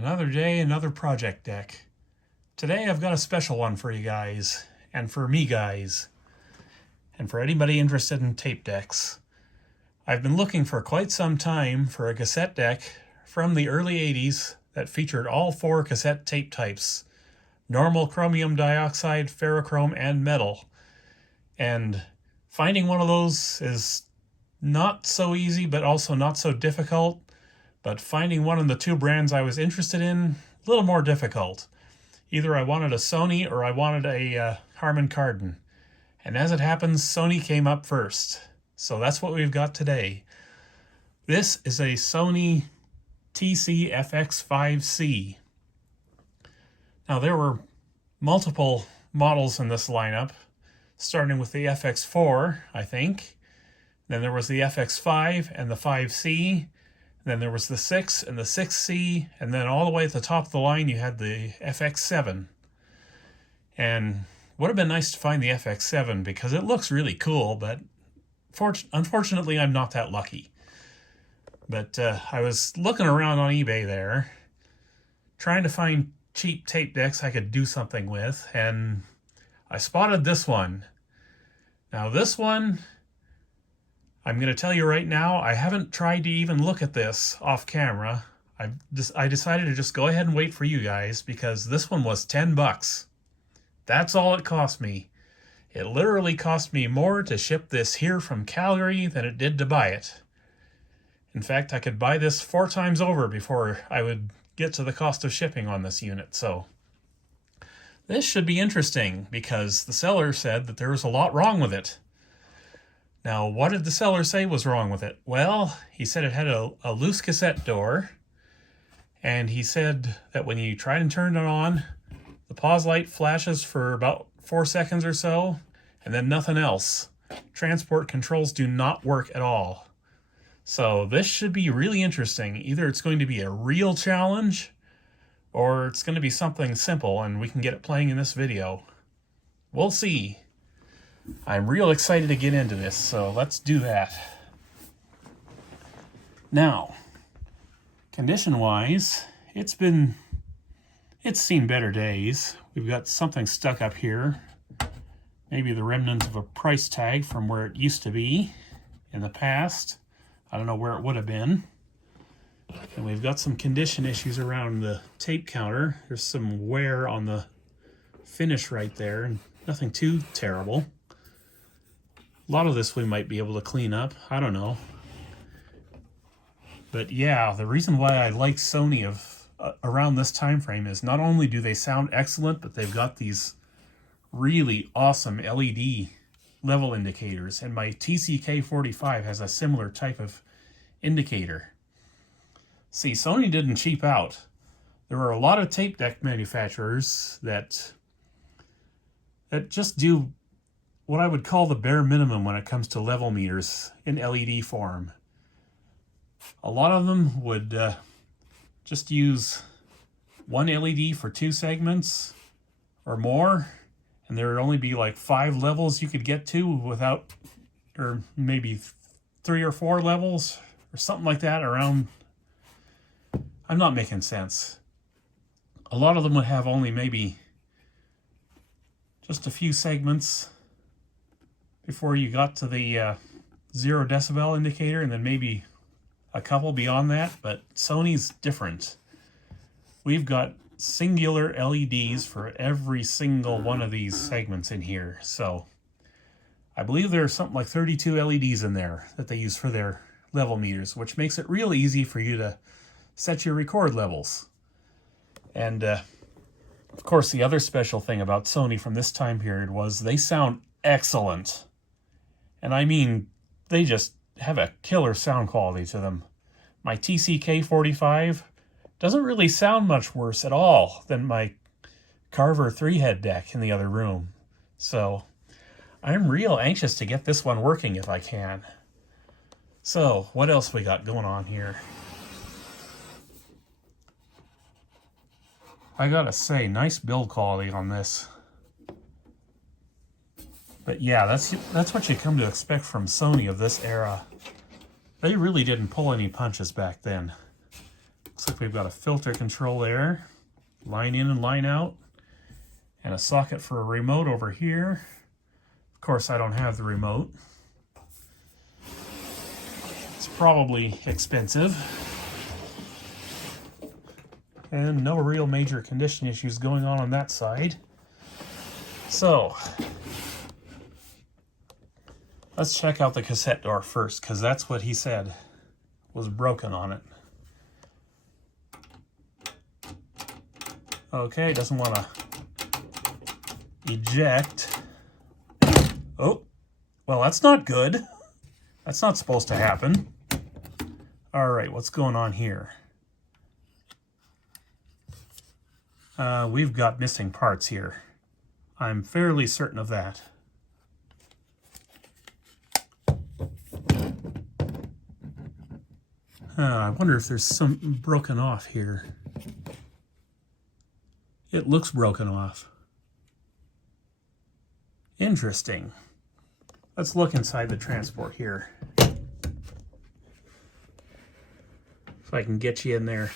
Another day, another project deck. Today I've got a special one for you guys, and for me guys, and for anybody interested in tape decks. I've been looking for quite some time for a cassette deck from the early 80s that featured all four cassette tape types: normal, chromium dioxide, ferrochrome, and metal. And finding one of those is not so easy, but also not so difficult. But finding one of the two brands I was interested in, a little more difficult. Either I wanted a Sony or I wanted a Harman Kardon. And as it happens, Sony came up first. So that's what we've got today. This is a Sony TC-FX5C. Now there were multiple models in this lineup, starting with the FX4, I think. Then there was the FX5 and the 5C. Then there was the 6 and the 6C, and then all the way at the top of the line you had the FX7. And would have been nice to find the FX7 because it looks really cool, but unfortunately I'm not that lucky. But I was looking around on eBay there, trying to find cheap tape decks I could do something with, and I spotted this one. Now this one, I'm going to tell you right now, I haven't tried to even look at this off camera. I decided to just go ahead and wait for you guys because this one was 10 bucks. That's all it cost me. It literally cost me more to ship this here from Calgary than it did to buy it. In fact, I could buy this 4 times over before I would get to the cost of shipping on this unit. So this should be interesting because the seller said that there was a lot wrong with it. Now, what did the seller say was wrong with it? Well, he said it had a loose cassette door, and he said that when you try and turn it on, the pause light flashes for about 4 seconds or so, and then nothing else. Transport controls do not work at all. So this should be really interesting. Either it's going to be a real challenge, or it's going to be something simple, and we can get it playing in this video. We'll see. I'm real excited to get into this, so let's do that. Now, condition-wise, it's seen better days. We've got something stuck up here, maybe the remnants of a price tag from where it used to be in the past. I don't know where it would have been. And we've got some condition issues around the tape counter. There's some wear on the finish right there, and nothing too terrible. A lot of this we might be able to clean up. I don't know. But yeah, the reason why I like Sony around this time frame is not only do they sound excellent, but they've got these really awesome LED level indicators. And my TC-K45 has a similar type of indicator. See, Sony didn't cheap out. There are a lot of tape deck manufacturers that just do what I would call the bare minimum when it comes to level meters in LED form. A lot of them would just use one LED for 2 segments or more, and there would only be like 5 levels you could get to without, or maybe 3 or 4 levels or something like that around. I'm not making sense. A lot of them would have only maybe just a few segments before you got to the 0 decibel indicator, and then maybe a couple beyond that. But Sony's different. We've got singular LEDs for every single one of these segments in here. So I believe there's something like 32 LEDs in there that they use for their level meters, which makes it real easy for you to set your record levels. And of course, the other special thing about Sony from this time period was they sound excellent. And I mean, they just have a killer sound quality to them. My TC-K45 doesn't really sound much worse at all than my Carver 3-head deck in the other room. So I'm real anxious to get this one working if I can. So what else we got going on here? I gotta say, nice build quality on this. But yeah, that's what you come to expect from Sony of this era. They really didn't pull any punches back then. Looks like we've got a filter control there, line in and line out, and a socket for a remote over here. Of course, I don't have the remote. It's probably expensive. And no real major condition issues going on that side. So, let's check out the cassette door first, because that's what he said was broken on it. Okay, doesn't want to eject. Oh, well, that's not good. That's not supposed to happen. All right, what's going on here? We've got missing parts here. I'm fairly certain of that. I wonder if there's something broken off here. It looks broken off. Interesting. Let's look inside the transport here. If I can get you in there.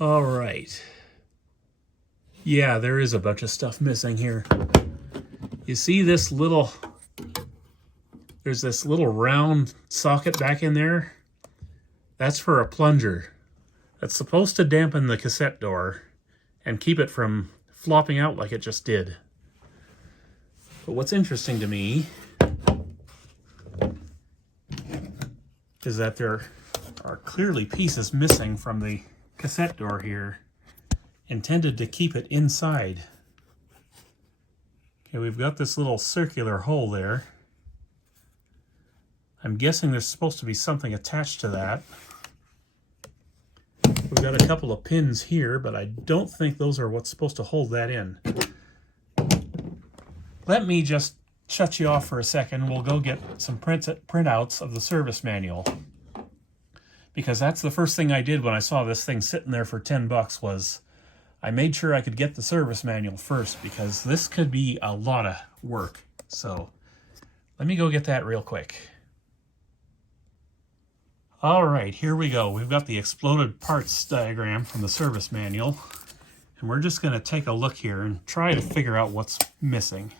All right. Yeah, there is a bunch of stuff missing here. You see this little, there's this little round socket back in there. That's for a plunger. That's supposed to dampen the cassette door and keep it from flopping out like it just did. But what's interesting to me is that there are clearly pieces missing from the cassette door here, intended to keep it inside. Okay, we've got this little circular hole there. I'm guessing there's supposed to be something attached to that. We've got a couple of pins here, but I don't think those are what's supposed to hold that in. Let me just shut you off for a second. We'll go get some printouts of the service manual. Because that's the first thing I did when I saw this thing sitting there for 10 bucks was I made sure I could get the service manual first, because this could be a lot of work. So let me go get that real quick. All right, here we go. We've got the exploded parts diagram from the service manual, and we're just going to take a look here and try to figure out what's missing.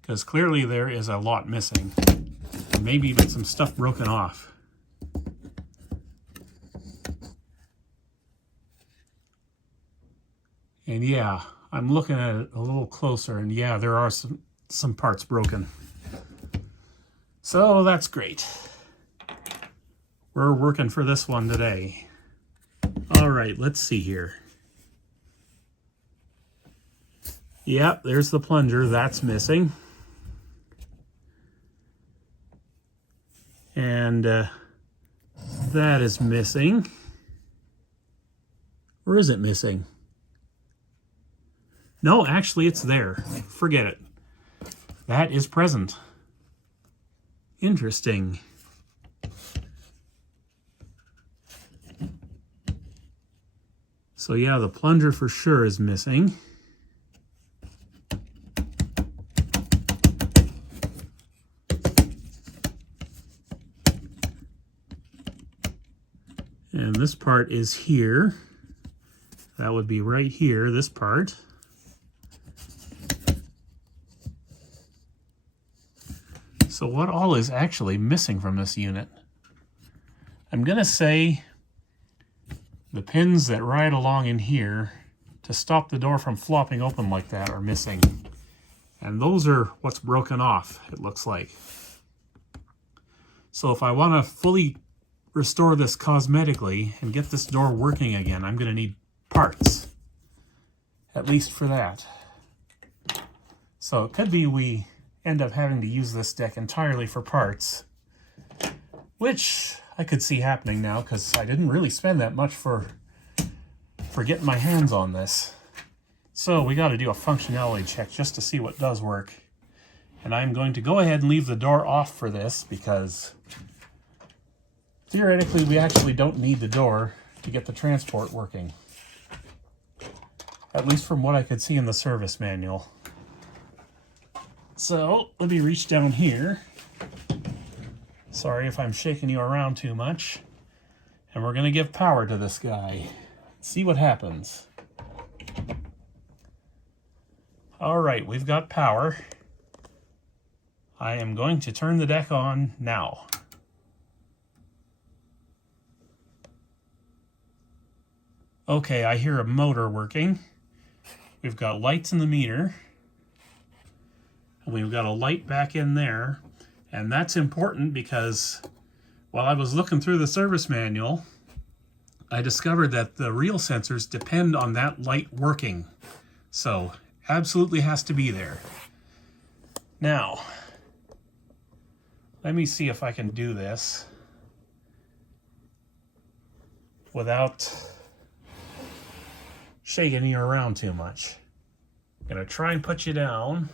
Because clearly there is a lot missing. Maybe even some stuff broken off. And yeah, I'm looking at it a little closer, and yeah, there are some parts broken. So that's great. We're working for this one today. All right, let's see here. Yep, there's the plunger. That's missing. And that is missing. Or is it missing? No, actually it's there. Forget it. That is present. Interesting. So yeah, the plunger for sure is missing. And this part is here. That would be right here, this part. So what all is actually missing from this unit? I'm going to say the pins that ride along in here to stop the door from flopping open like that are missing. And those are what's broken off, it looks like. So if I want to fully restore this cosmetically and get this door working again, I'm going to need parts. At least for that. So it could be we end up having to use this deck entirely for parts, which I could see happening now because I didn't really spend that much for getting my hands on this. So we got to do a functionality check just to see what does work. And I'm going to go ahead and leave the door off for this because theoretically we actually don't need the door to get the transport working. At least from what I could see in the service manual. So let me reach down here. Sorry if I'm shaking you around too much. And we're going to give power to this guy. See what happens. All right, we've got power. I am going to turn the deck on now. Okay, I hear a motor working. We've got lights in the meter. And we've got a light back in there. And that's important because while I was looking through the service manual, I discovered that the real sensors depend on that light working. So, absolutely has to be there. Now, let me see if I can do this without shaking you around too much. I'm gonna try and put you down.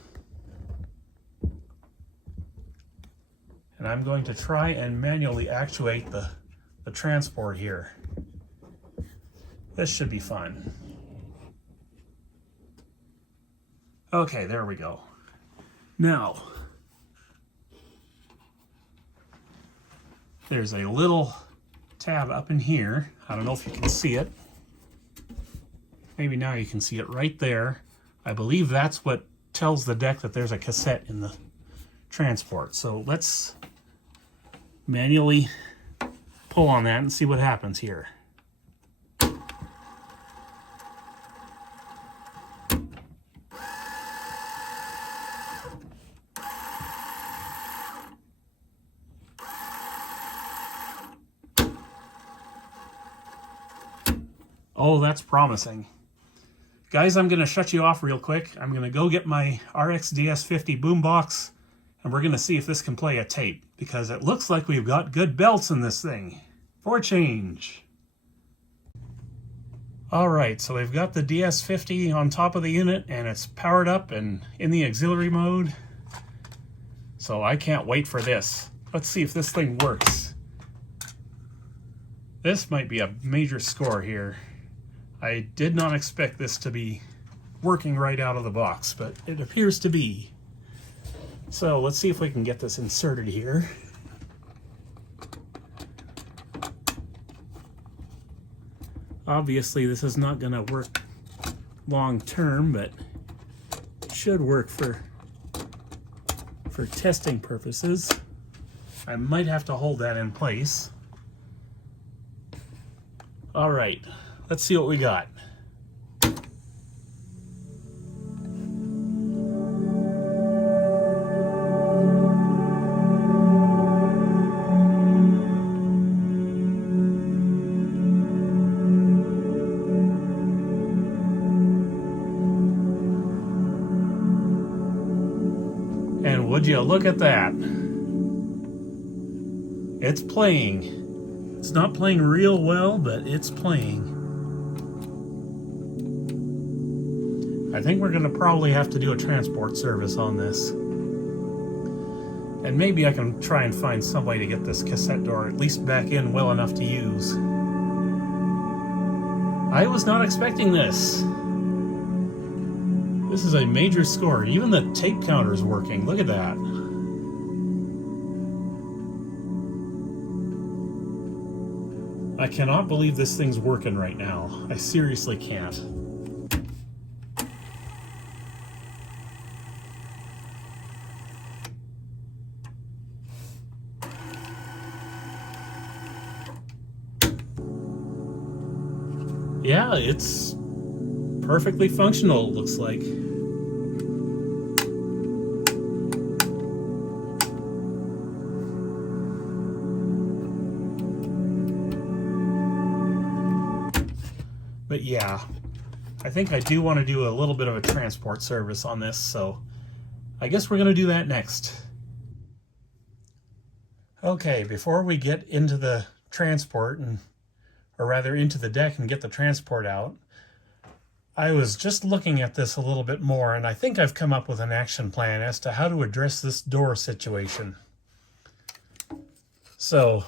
And I'm going to try and manually actuate the transport here. This should be fun. Okay, there we go. Now, there's a little tab up in here. I don't know if you can see it. Maybe now you can see it right there. I believe that's what tells the deck that there's a cassette in the transport. So let's manually pull on that and see what happens here. Oh, that's promising. Guys, I'm going to shut you off real quick. I'm going to go get my RX DS50 boombox, and we're going to see if this can play a tape, because it looks like we've got good belts in this thing. For a change. Alright, so we've got the DS50 on top of the unit, and it's powered up and in the auxiliary mode. So I can't wait for this. Let's see if this thing works. This might be a major score here. I did not expect this to be working right out of the box, but it appears to be. So let's see if we can get this inserted here. Obviously this is not going to work long term, but it should work for testing purposes. I might have to hold that in place. All right. Let's see what we got. And would you look at that? It's playing. It's not playing real well, but it's playing. I think we're going to probably have to do a transport service on this. And maybe I can try and find some way to get this cassette door at least back in well enough to use. I was not expecting this. This is a major score. Even the tape counter is working. Look at that. I cannot believe this thing's working right now. I seriously can't. Yeah, it's perfectly functional, it looks like. But yeah, I think I do want to do a little bit of a transport service on this, so I guess we're going to do that next. Okay, before we get into the transport, or rather into the deck and get the transport out, I was just looking at this a little bit more, and I think I've come up with an action plan as to how to address this door situation. So,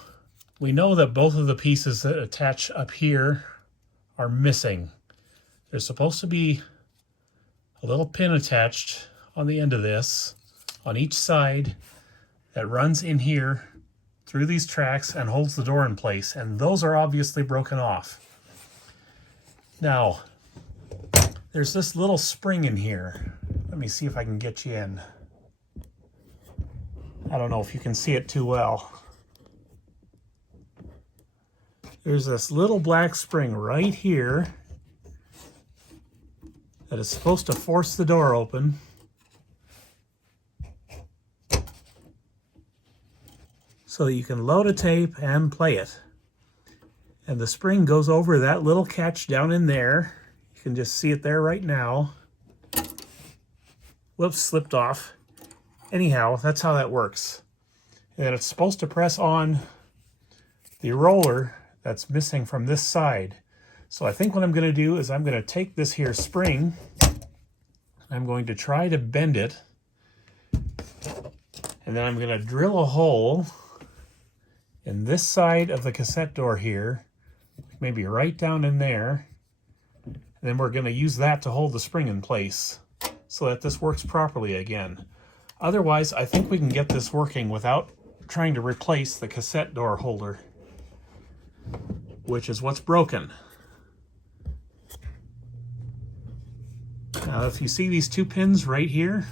we know that both of the pieces that attach up here are missing. There's supposed to be a little pin attached on the end of this, on each side that runs in here through these tracks and holds the door in place, and those are obviously broken off. Now, there's this little spring in here. Let me see if I can get you in. I don't know if you can see it too well. There's this little black spring right here that is supposed to force the door open. So that you can load a tape and play it. And the spring goes over that little catch down in there. You can just see it there right now. Whoops, slipped off. Anyhow, that's how that works. And it's supposed to press on the roller that's missing from this side. So I think what I'm going to do is I'm going to take this here spring. I'm going to try to bend it. And then I'm going to drill a hole in this side of the cassette door here, maybe right down in there. And then we're going to use that to hold the spring in place so that this works properly again. Otherwise, I think we can get this working without trying to replace the cassette door holder, which is what's broken. Now, if you see these two pins right here,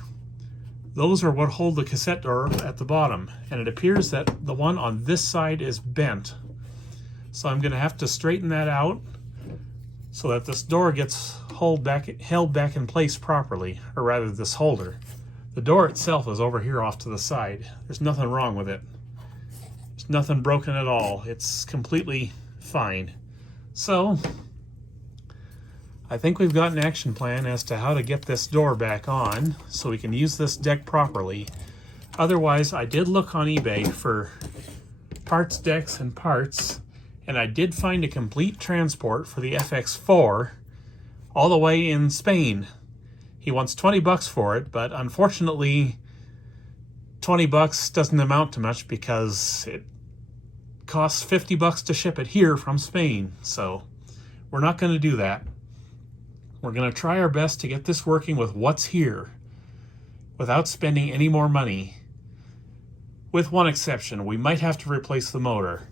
those are what hold the cassette door at the bottom, and it appears that the one on this side is bent. So I'm going to have to straighten that out so that this door gets held back in place properly, or rather this holder. The door itself is over here off to the side. There's nothing wrong with it. There's nothing broken at all. It's completely fine. So I think we've got an action plan as to how to get this door back on so we can use this deck properly. Otherwise, I did look on eBay for parts decks and parts, and I did find a complete transport for the FX4 all the way in Spain. He wants 20 bucks for it, but unfortunately 20 bucks doesn't amount to much because it costs 50 bucks to ship it here from Spain. So we're not going to do that. We're going to try our best to get this working with what's here without spending any more money. With one exception, we might have to replace the motor.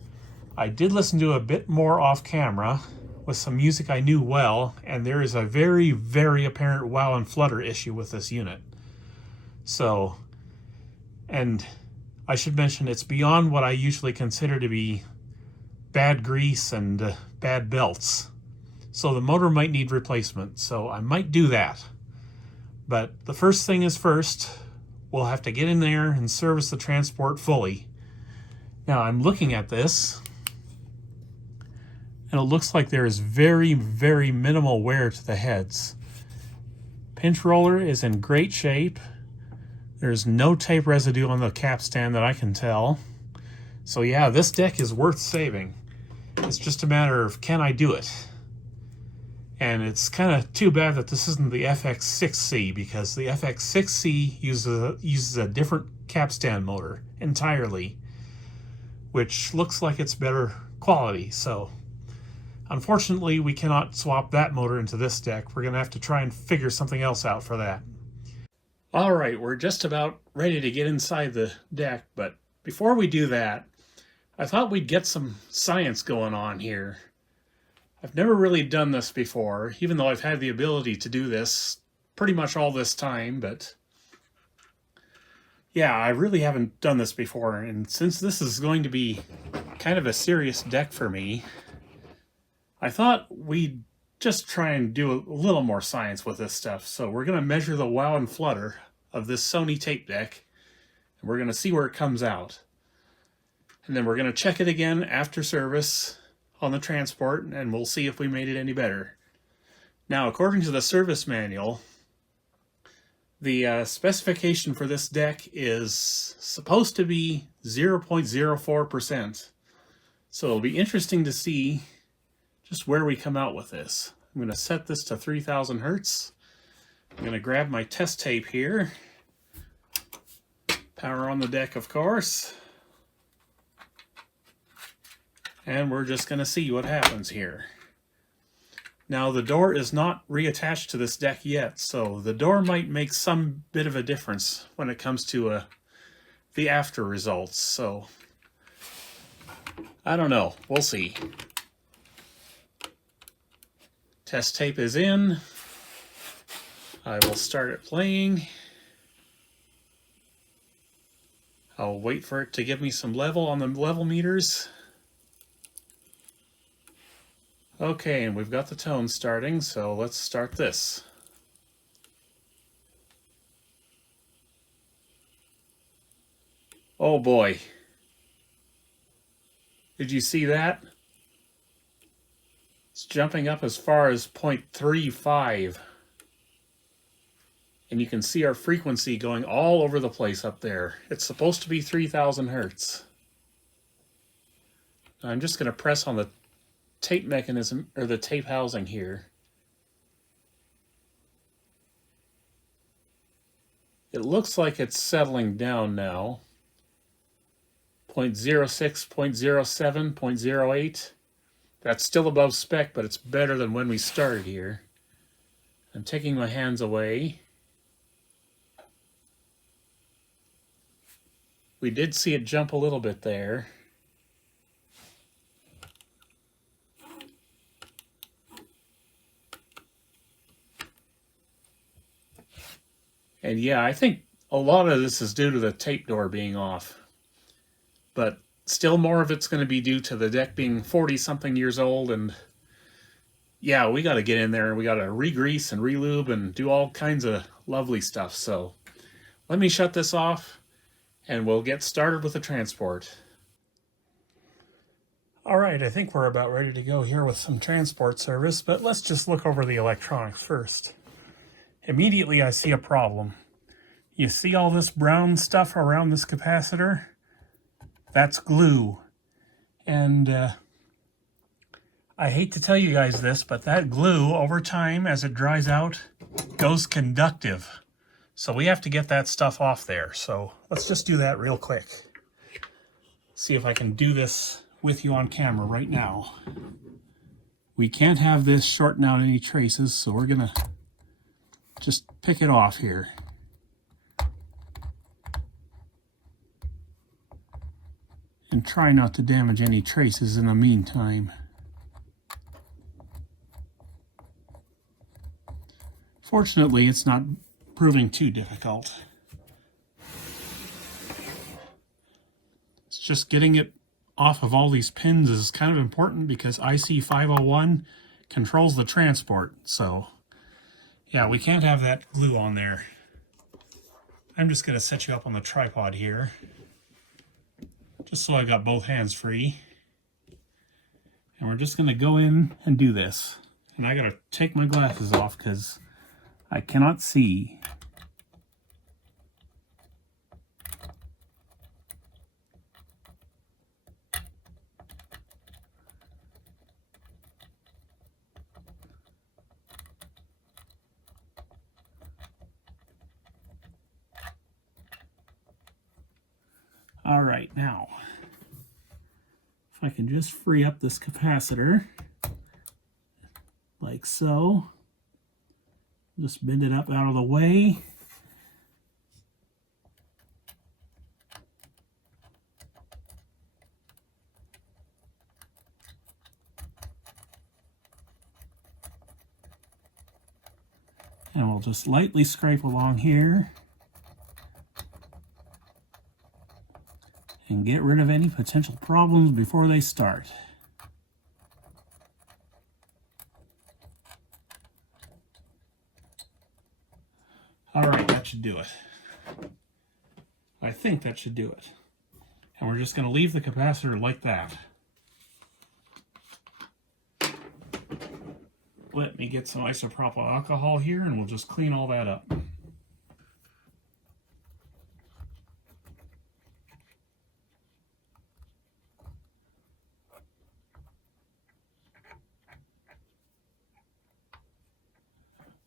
I did listen to a bit more off camera with some music I knew well, and there is a very, very apparent wow and flutter issue with this unit. So, and I should mention it's beyond what I usually consider to be bad grease and bad belts. So the motor might need replacement, so I might do that. But the first thing is first, we'll have to get in there and service the transport fully. Now I'm looking at this, and it looks like there is very, very minimal wear to the heads. Pinch roller is in great shape. There's no tape residue on the capstan that I can tell. So yeah, this deck is worth saving. It's just a matter of, can I do it? And it's kind of too bad that this isn't the FX6C, because the FX6C uses a different capstan motor entirely, which looks like it's better quality. So unfortunately, we cannot swap that motor into this deck. We're going to have to try and figure something else out for that. All right, we're just about ready to get inside the deck, but before we do that, I thought we'd get some science going on here. I've never really done this before, even though I've had the ability to do this pretty much all this time, but yeah, I really haven't done this before, and since this is going to be kind of a serious deck for me, I thought we'd just try and do a little more science with this stuff. So we're going to measure the wow and flutter of this Sony tape deck, and we're going to see where it comes out. And then we're going to check it again after service on the transport, and we'll see if we made it any better. Now, according to the service manual, the specification for this deck is supposed to be 0.04%. So it'll be interesting to see just where we come out with this. I'm going to set this to 3000 Hertz. I'm going to grab my test tape here. Power on the deck, of course. And we're just going to see what happens here. Now the door is not reattached to this deck yet, so the door might make some bit of a difference when it comes to the after results. So I don't know. We'll see. Test tape is in. I will start it playing. I'll wait for it to give me some level on the level meters. Okay, and we've got the tone starting, so let's start this. Oh boy. Did you see that? It's jumping up as far as 0.35. And you can see our frequency going all over the place up there. It's supposed to be 3000 Hertz. I'm just going to press on the tape mechanism, or the tape housing here. It looks like it's settling down now. 0.06, 0.07, 0.08. That's still above spec, but it's better than when we started here. I'm taking my hands away. We did see it jump a little bit there. And yeah, I think a lot of this is due to the tape door being off. But still more of it's going to be due to the deck being 40-something years old. And yeah, we got to get in there and we got to re-grease and re-lube and do all kinds of lovely stuff. So let me shut this off and we'll get started with the transport. All right, I think we're about ready to go here with some transport service, but let's just look over the electronics first. Immediately I see a problem. You see all this brown stuff around this capacitor? That's glue. And I hate to tell you guys this, but that glue over time as it dries out goes conductive. So we have to get that stuff off there. So let's just do that real quick. See if I can do this with you on camera right now. We can't have this shorten out any traces, so we're gonna just pick it off here. And try not to damage any traces in the meantime. Fortunately, it's not proving too difficult. It's just getting it off of all these pins is kind of important because IC501 controls the transport. So yeah, we can't have that glue on there. I'm just going to set you up on the tripod here, just so I got both hands free. And we're just going to go in and do this. And I got to take my glasses off because I cannot see. All right, now, if I can just free up this capacitor, like so, just bend it up out of the way. And we'll just lightly scrape along here. And get rid of any potential problems before they start. All right, that should do it. I think that should do it. And we're just going to leave the capacitor like that. Let me get some isopropyl alcohol here and we'll just clean all that up.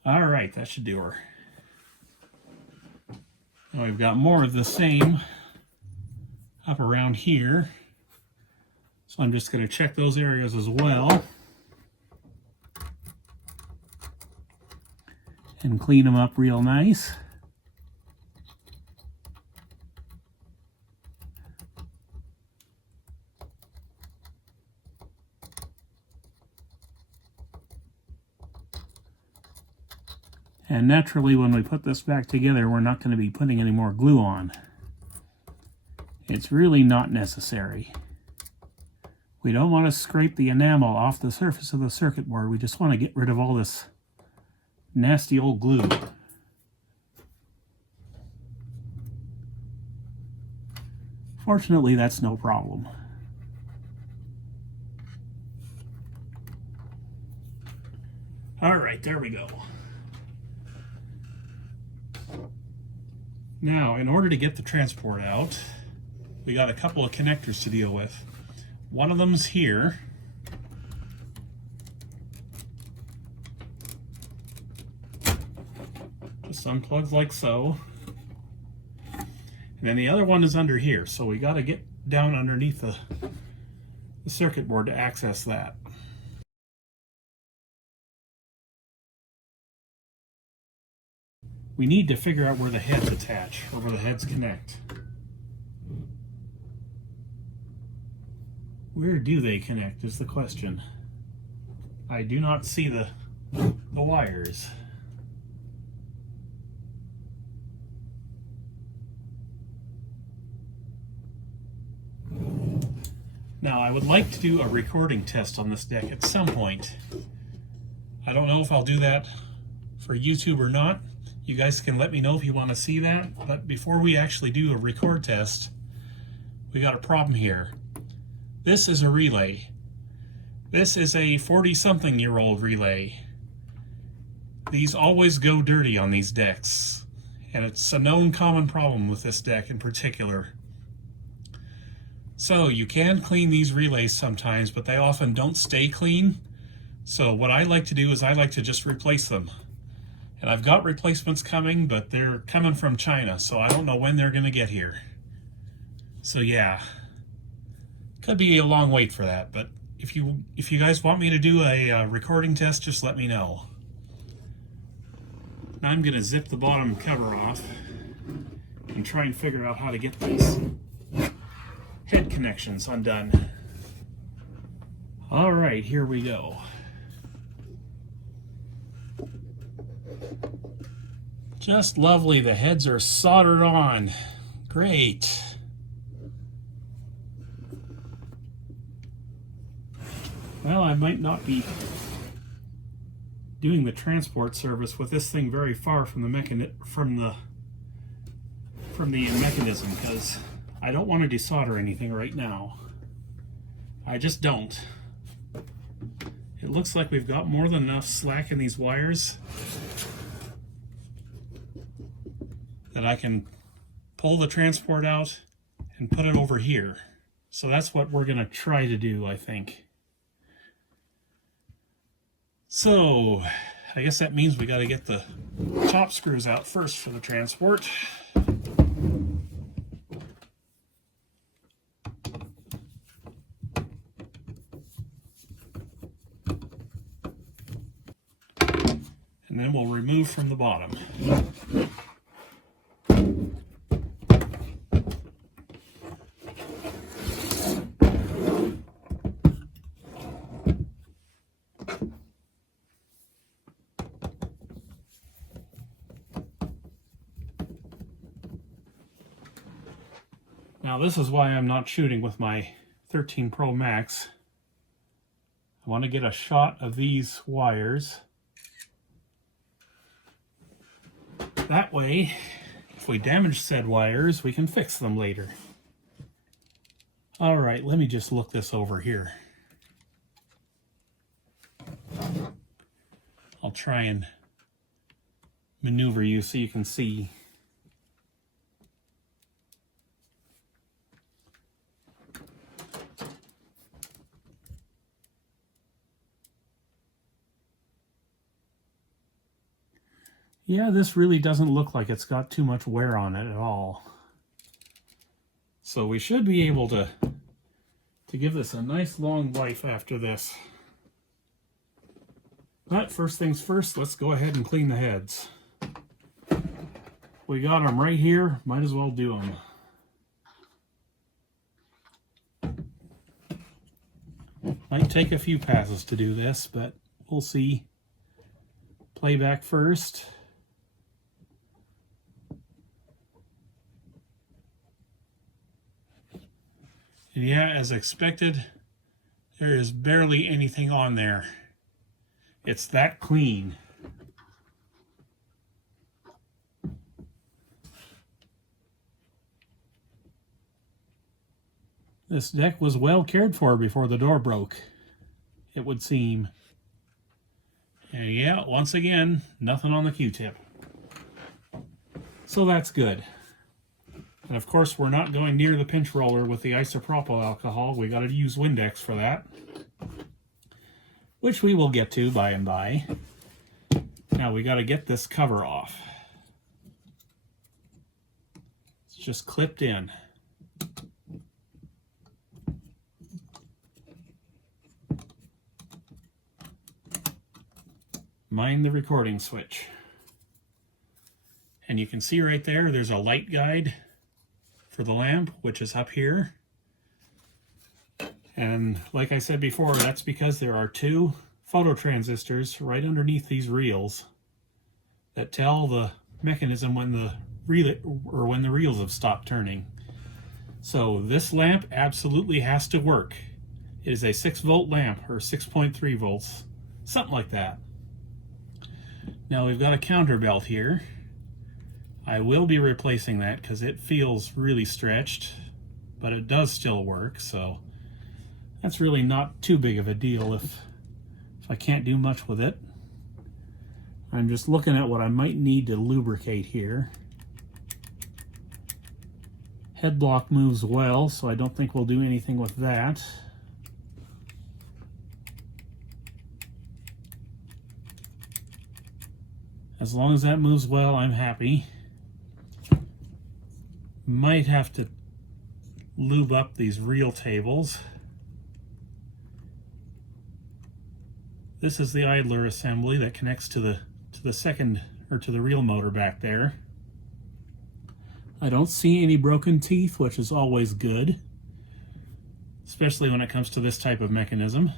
All right, that should do her. Now we've got more of the same up around here. So I'm just going to check those areas as well. and clean them up real nice. And naturally, when we put this back together, we're not going to be putting any more glue on. It's really not necessary. We don't want to scrape the enamel off the surface of the circuit board. We just want to get rid of all this nasty old glue. Fortunately, that's no problem. All right, there we go. Now, in order to get the transport out, we got a couple of connectors to deal with. One of them's here. Just unplugs like so. And then the other one is under here, so we got to get down underneath the circuit board to access that. We need to figure out where the heads attach, or where the heads connect. Where do they connect is the question. I do not see the wires. Now, I would like to do a recording test on this deck at some point. I don't know if I'll do that for YouTube or not. You guys can let me know if you want to see that. But before we actually do a record test, we got a problem here. This is a relay. This is a 40-something-year-old relay. These always go dirty on these decks, and it's a known common problem with this deck in particular. So you can clean these relays sometimes, but they often don't stay clean. So what I like to do is I like to just replace them. And I've got replacements coming, but they're coming from China, so I don't know when they're going to get here. So yeah, could be a long wait for that, but if you guys want me to do a recording test, just let me know. Now I'm going to zip the bottom cover off and try and figure out how to get these head connections undone. All right, here we go. Just lovely, the heads are soldered on. Great. Well, I might not be doing the transport service with this thing very far from the mechanism, because I don't want to desolder anything right now. I just don't. It looks like we've got more than enough slack in these wires that I can pull the transport out and put it over here. So that's what we're going to try to do, I think. So I guess that means we got to get the top screws out first for the transport. And then we'll remove from the bottom. Now this is why I'm not shooting with my 13 Pro Max. I want to get a shot of these wires. That way, if we damage said wires, we can fix them later. All right, let me just look this over here. I'll try and maneuver you so you can see. Yeah, this really doesn't look like it's got too much wear on it at all. So we should be able to give this a nice long life after this. But first things first, let's go ahead and clean the heads. We got them right here, might as well do them. Might take a few passes to do this, but we'll see. Playback first. And yeah, as expected, there is barely anything on there. It's that clean. This deck was well cared for before the door broke, it would seem. And yeah, once again, nothing on the Q-tip. So that's good. And of course, we're not going near the pinch roller with the isopropyl alcohol. We got to use Windex for that, which we will get to by and by. Now we got to get this cover off. It's just clipped in. Mind the recording switch. And you can see right there, there's a light guide for the lamp, which is up here. And like I said before, that's because there are two photo transistors right underneath these reels that tell the mechanism when the reels have stopped turning. So this lamp absolutely has to work. It is a 6-volt lamp, or 6.3 volts, something like that. Now we've got a counter belt here. I will be replacing that because it feels really stretched, but it does still work, so that's really not too big of a deal if I can't do much with it. I'm just looking at what I might need to lubricate here. Head block moves well, so I don't think we'll do anything with that. As long as that moves well, I'm happy. Might have to lube up these reel tables. This is the idler assembly that connects to the second, or to the reel motor back there. I don't see any broken teeth, which is always good, especially when it comes to this type of mechanism.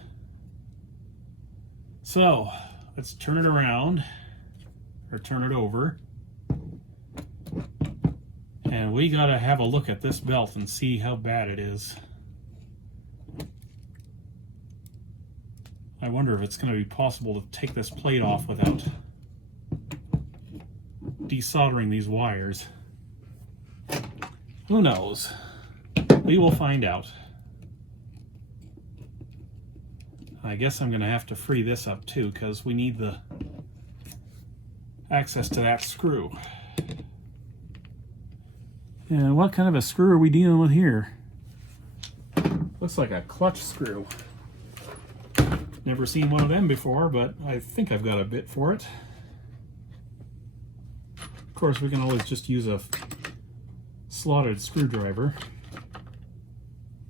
So let's turn it around, or turn it over. And we gotta have a look at this belt and see how bad it is. I wonder if it's gonna be possible to take this plate off without desoldering these wires. Who knows? We will find out. I guess I'm gonna have to free this up too, because we need the access to that screw. And what kind of a screw are we dealing with here? Looks like a clutch screw. Never seen one of them before, but I think I've got a bit for it. Of course, we can always just use a slotted screwdriver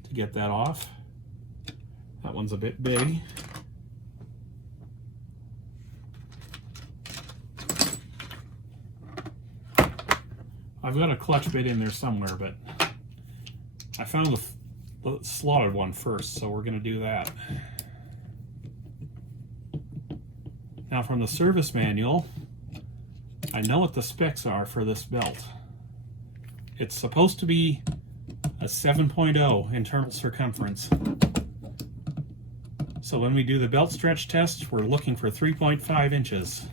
to get that off. That one's a bit big. I've got a clutch bit in there somewhere, but I found the slotted one first, so we're going to do that. Now from the service manual, I know what the specs are for this belt. It's supposed to be a 7.0 internal circumference. So when we do the belt stretch test, we're looking for 3.5 inches.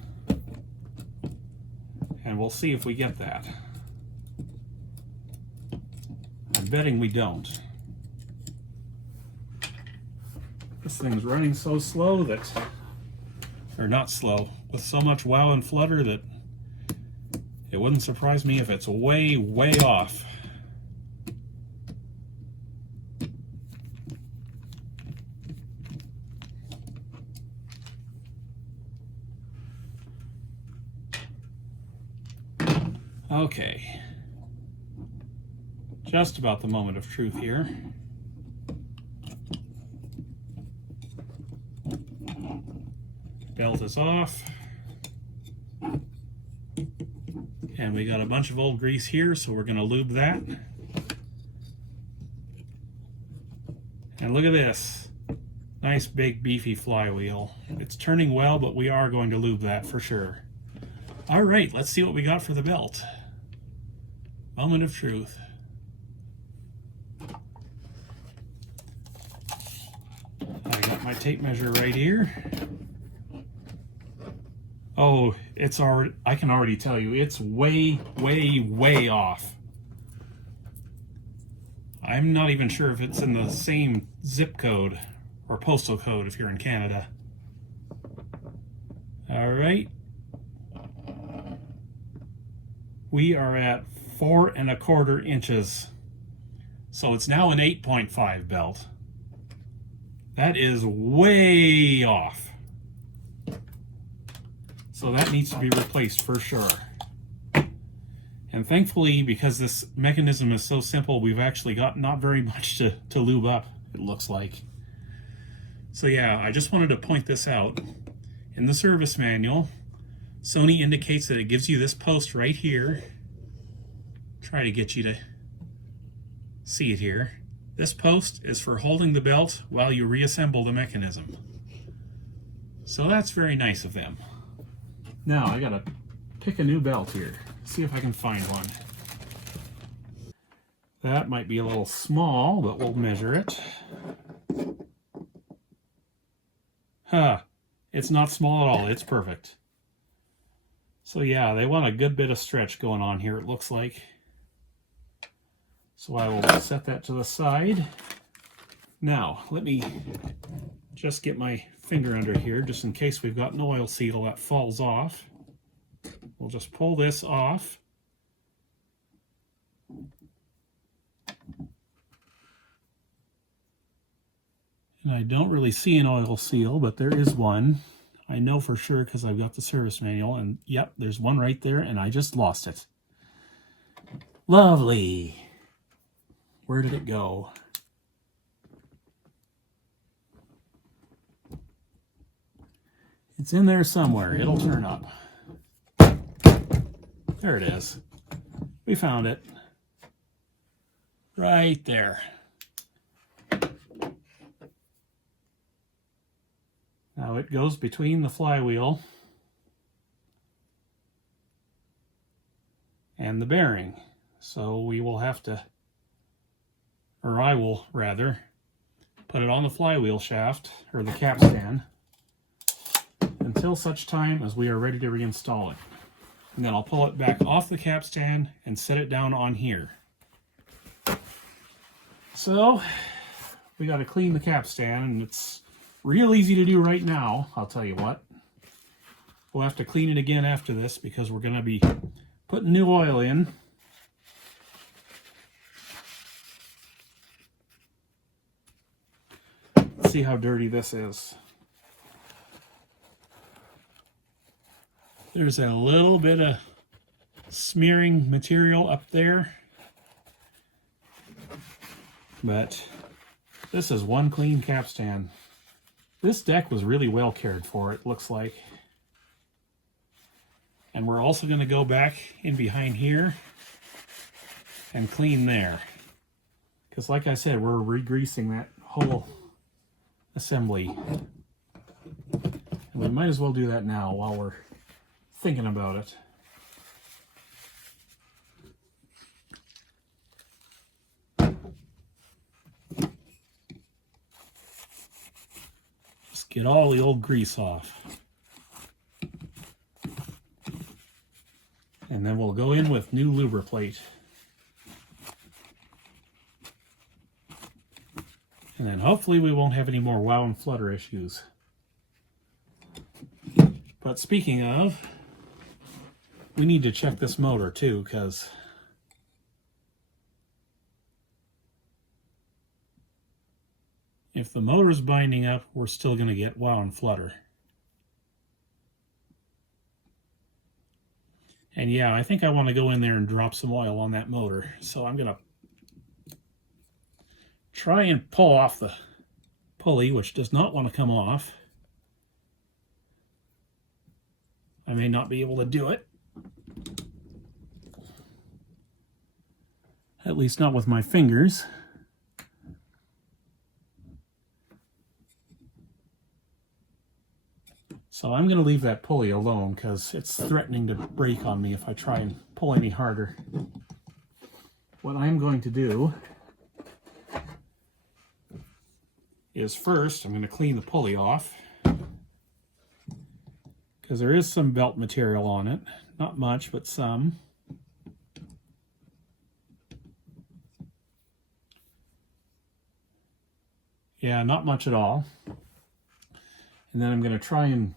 And we'll see if we get that. I'm betting we don't. This thing's running so slow that, or not slow, with so much wow and flutter that it wouldn't surprise me if it's way, way off. Okay. Just about the moment of truth here. Belt is off. And we got a bunch of old grease here, so we're going to lube that. And look at this. Nice big beefy flywheel. It's turning well, but we are going to lube that for sure. All right, let's see what we got for the belt. Moment of truth. I got my tape measure right here. Oh, it's already, I can already tell you, it's way, way, way off. I'm not even sure if it's in the same zip code or postal code if you're in Canada. All right. We are at 4 1/4 inches. So it's now an 8.5 belt. That is way off. So that needs to be replaced for sure. And thankfully, because this mechanism is so simple, we've actually got not very much to lube up, it looks like. So yeah, I just wanted to point this out. In the service manual, Sony indicates that it gives you this post right here. Try to get you to see it here. This post is for holding the belt while you reassemble the mechanism. So that's very nice of them. Now I gotta pick a new belt here. See if I can find one. That might be a little small, but we'll measure it. Huh, it's not small at all, it's perfect. So yeah, they want a good bit of stretch going on here, it looks like. So I will set that to the side. Now, let me just get my finger under here, just in case we've got an oil seal that falls off. We'll just pull this off. And I don't really see an oil seal, but there is one. I know for sure because I've got the service manual, and yep, there's one right there, and I just lost it. Lovely. Where did it go? It's in there somewhere. It'll turn up. There it is. We found it. Right there. Now it goes between the flywheel and the bearing. So we will have to, or I will rather, put it on the flywheel shaft, or the capstan, until such time as we are ready to reinstall it. And then I'll pull it back off the capstan and set it down on here. So, we got to clean the capstan, and it's real easy to do right now, I'll tell you what. We'll have to clean it again after this because we're going to be putting new oil in. Let's see how dirty this is. There's a little bit of smearing material up there, but this is one clean capstan. This deck was really well cared for, it looks like. And we're also going to go back in behind here and clean there. Because like I said, we're re-greasing that whole assembly. And we might as well do that now while we're thinking about it. Just get all the old grease off. And then we'll go in with new lubriplate. And then hopefully we won't have any more wow and flutter issues. But speaking of, we need to check this motor too, because if the motor's binding up, we're still going to get wow and flutter. And yeah, I think I want to go in there and drop some oil on that motor. So I'm going to try and pull off the pulley, which does not want to come off. I may not be able to do it. At least not with my fingers. So I'm going to leave that pulley alone because it's threatening to break on me if I try and pull any harder. What I'm going to do is first I'm going to clean the pulley off because there is some belt material on it. Not much, but some. Yeah, not much at all. And then I'm going to try and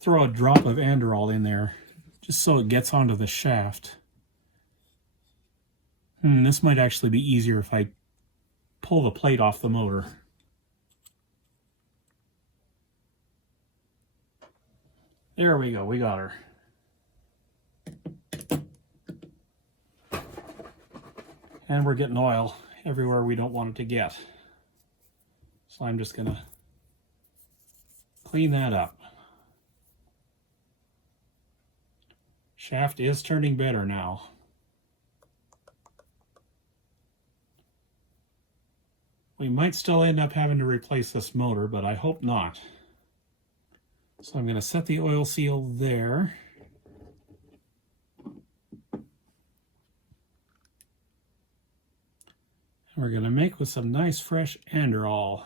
throw a drop of Androl in there just so it gets onto the shaft. This might actually be easier if I pull the plate off the motor. There we go, we got her. And we're getting oil everywhere we don't want it to get. So I'm just gonna clean that up. Shaft is turning better now. We might still end up having to replace this motor, but I hope not. So I'm going to set the oil seal there. And we're going to make with some nice fresh Androl.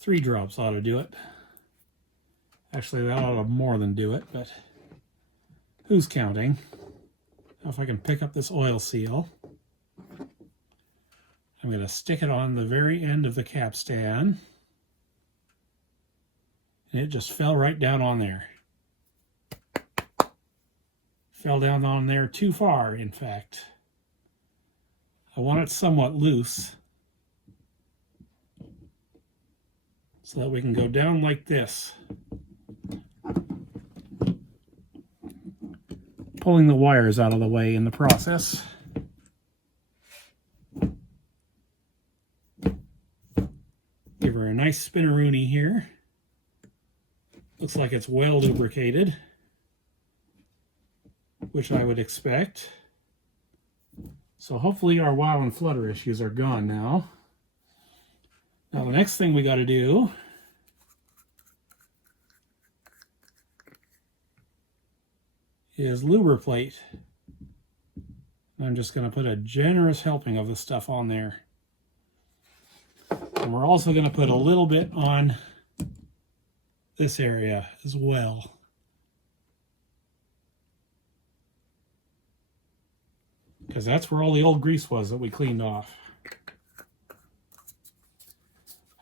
3 drops ought to do it. Actually, that ought to more than do it, but who's counting? Now if I can pick up this oil seal, I'm going to stick it on the very end of the capstan. And it just fell right down on there. Fell down on there too far, in fact. I want it somewhat loose so that we can go down like this, pulling the wires out of the way in the process. Give her a nice spinneroonie here. Looks like it's well lubricated, which I would expect. So hopefully our wow and flutter issues are gone now. Now the next thing we got to do is lubricate. I'm just going to put a generous helping of the stuff on there. And we're also going to put a little bit on this area as well. Because that's where all the old grease was that we cleaned off.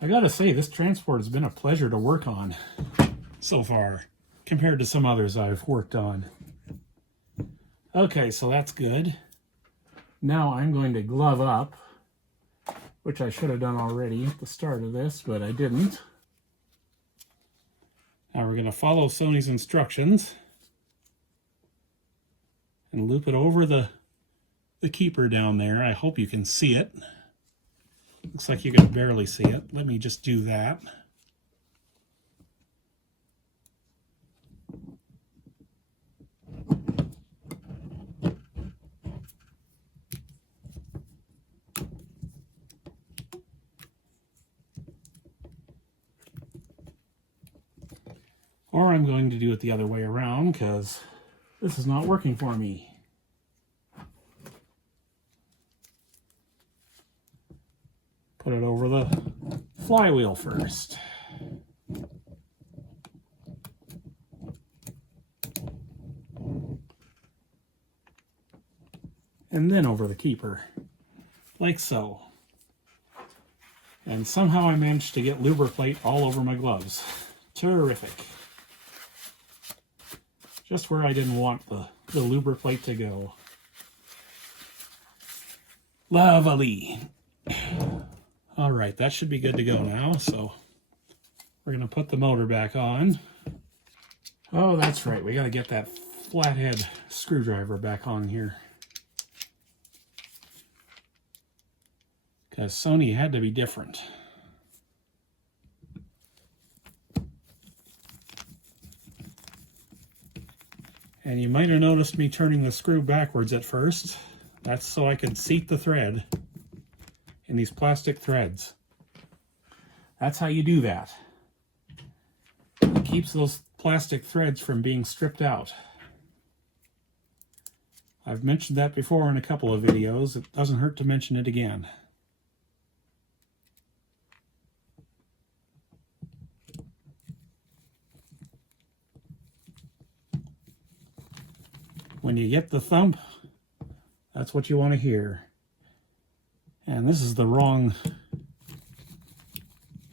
I gotta say, this transport has been a pleasure to work on so far, compared to some others I've worked on. Okay, so that's good. Now I'm going to glove up, which I should have done already at the start of this, but I didn't. Now we're going to follow Sony's instructions and loop it over the keeper down there. I hope you can see it. Looks like you can barely see it. Let me just do that. Or I'm going to do it the other way around because this is not working for me. Put it over the flywheel first. And then over the keeper, like so. And somehow I managed to get lubricate all over my gloves. Terrific. Just where I didn't want the lubricate to go. Lovely. All right, that should be good to go now. So we're going to put the motor back on. Oh, that's right. We got to get that flathead screwdriver back on here. Because Sony had to be different. And you might have noticed me turning the screw backwards at first. That's so I could seat the thread in these plastic threads. That's how you do that. It keeps those plastic threads from being stripped out. I've mentioned that before in a couple of videos. It doesn't hurt to mention it again. When you get the thump, that's what you want to hear. And this is the wrong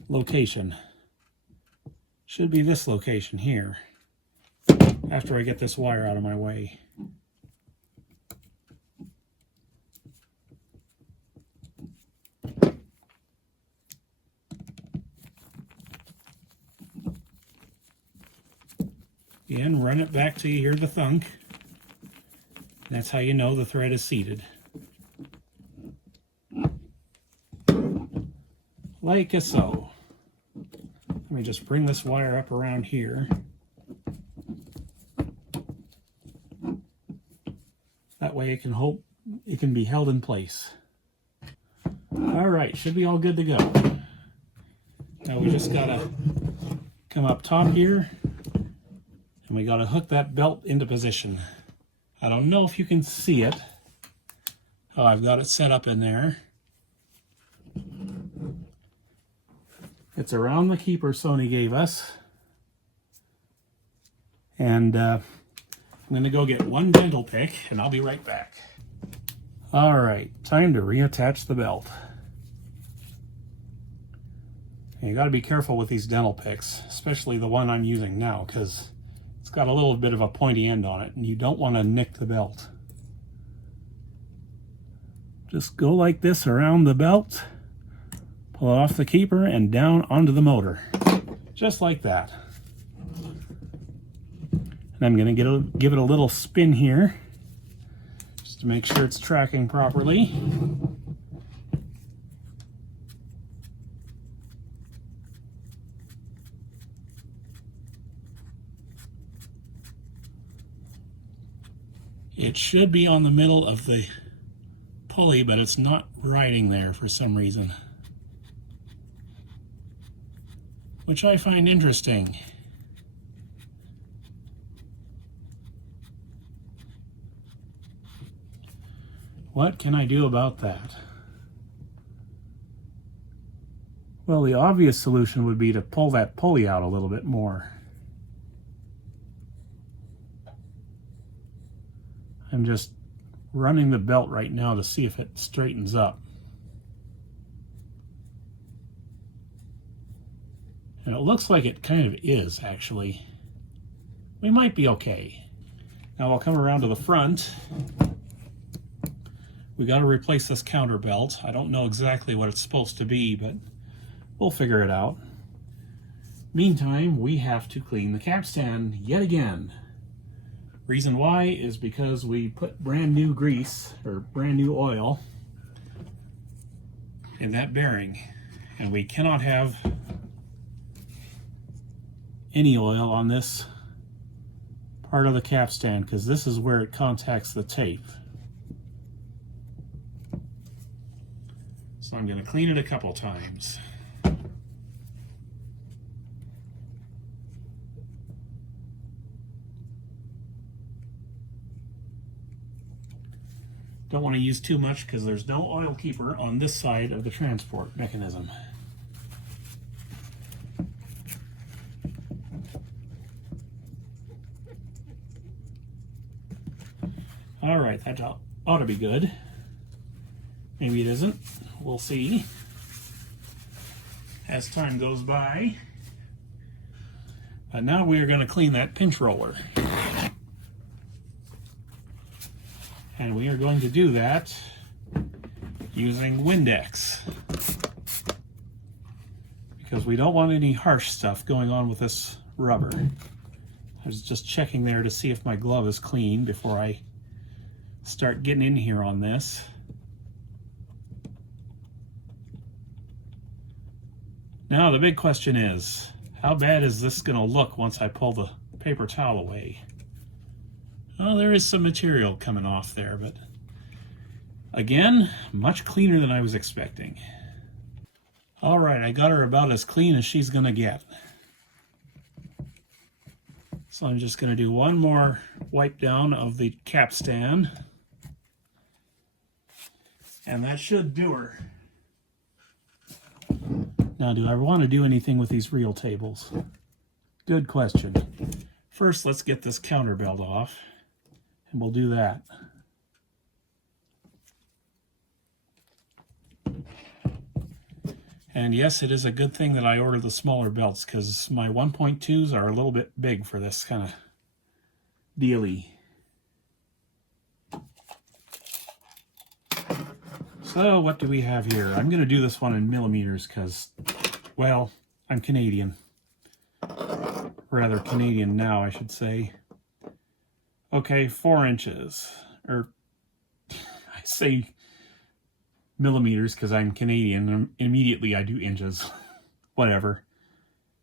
location. Should be this location here, after I get this wire out of my way. Again, run it back till you hear the thunk. That's how you know the thread is seated. Like so. Let me just bring this wire up around here. That way it can be held in place. All right, should be all good to go. Now we just gotta come up top here, and we gotta hook that belt into position. I don't know if you can see it. Oh, I've got it set up in there. It's around the keeper Sony gave us. And I'm going to go get one dental pick, and I'll be right back. All right, time to reattach the belt. And you got to be careful with these dental picks, especially the one I'm using now, because it's got a little bit of a pointy end on it, and you don't want to nick the belt. Just go like this around the belt, pull it off the keeper, and down onto the motor. Just like that. And I'm going to give it a little spin here, just to make sure it's tracking properly. It should be on the middle of the pulley, but it's not riding there for some reason, which I find interesting. What can I do about that? Well, the obvious solution would be to pull that pulley out a little bit more. I'm just running the belt right now to see if it straightens up. And it looks like it kind of is, actually. We might be okay. Now I'll come around to the front. We got to replace this counter belt. I don't know exactly what it's supposed to be, but we'll figure it out. Meantime, we have to clean the capstan yet again. Reason why is because we put brand new grease, or brand new oil, in that bearing, and we cannot have any oil on this part of the capstan because this is where it contacts the tape. So I'm going to clean it a couple times. Don't want to use too much because there's no oil keeper on this side of the transport mechanism. All right, that ought to be good. Maybe it isn't. We'll see as time goes by. But now we are going to clean that pinch roller. And we are going to do that using Windex, because we don't want any harsh stuff going on with this rubber. I was just checking there to see if my glove is clean before I start getting in here on this. Now the big question is, how bad is this going to look once I pull the paper towel away? Oh, there is some material coming off there, but again, much cleaner than I was expecting. All right, I got her about as clean as she's gonna get. So I'm just gonna do one more wipe down of the capstan, and that should do her. Now, do I want to do anything with these reel tables? Good question. First, let's get this counterbelt off, and we'll do that. And yes, it is a good thing that I ordered the smaller belts, because my 1.2s are a little bit big for this kind of dealie. So what do we have here? I'm going to do this one in millimeters because, well, I'm Canadian. Rather Canadian now, I should say. Okay, 4 inches. Or, I say millimeters because I'm Canadian, and immediately I do inches. Whatever.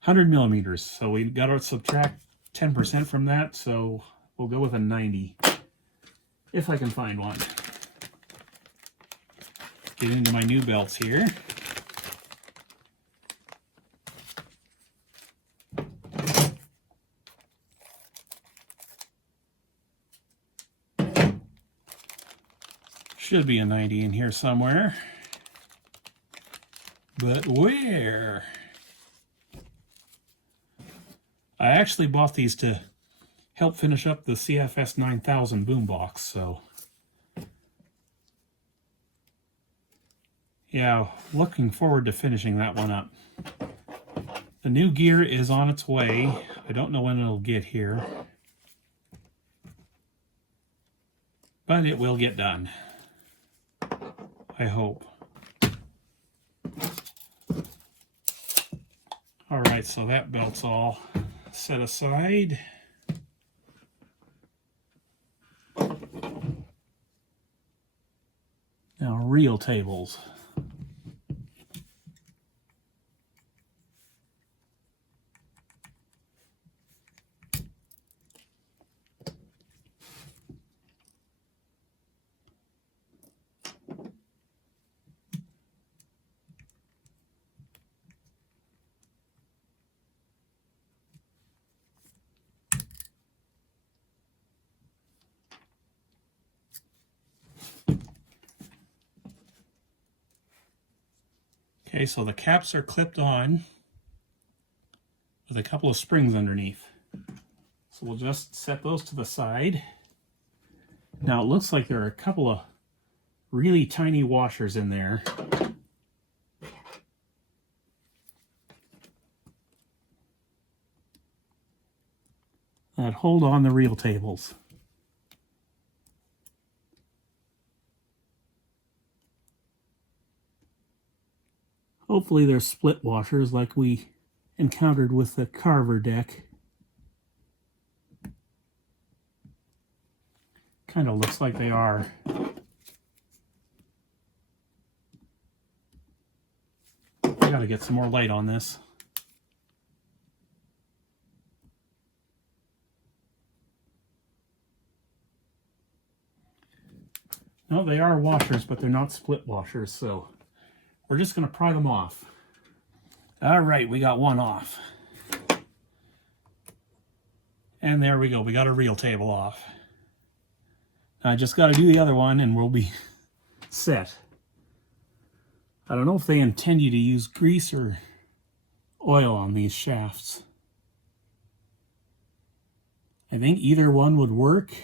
100 millimeters. So we got to subtract 10% from that, so we'll go with a 90. If I can find one. Get into my new belts here. Should be a 90 in here somewhere. But where? I actually bought these to help finish up the CFS9000 boombox, so yeah, looking forward to finishing that one up. The new gear is on its way. I don't know when it'll get here, but it will get done. I hope. All right, so that belt's all set aside. Now, reel tables. Okay, so the caps are clipped on with a couple of springs underneath. So we'll just set those to the side. Now it looks like there are a couple of really tiny washers in there. That hold on the reel tables. Hopefully they're split washers like we encountered with the Carver deck. Kind of looks like they are. I gotta get some more light on this. No, they are washers, but they're not split washers, so we're just going to pry them off. All right, we got one off. And there we go, we got a reel table off. I just got to do the other one and we'll be set. I don't know if they intend you to use grease or oil on these shafts. I think either one would work.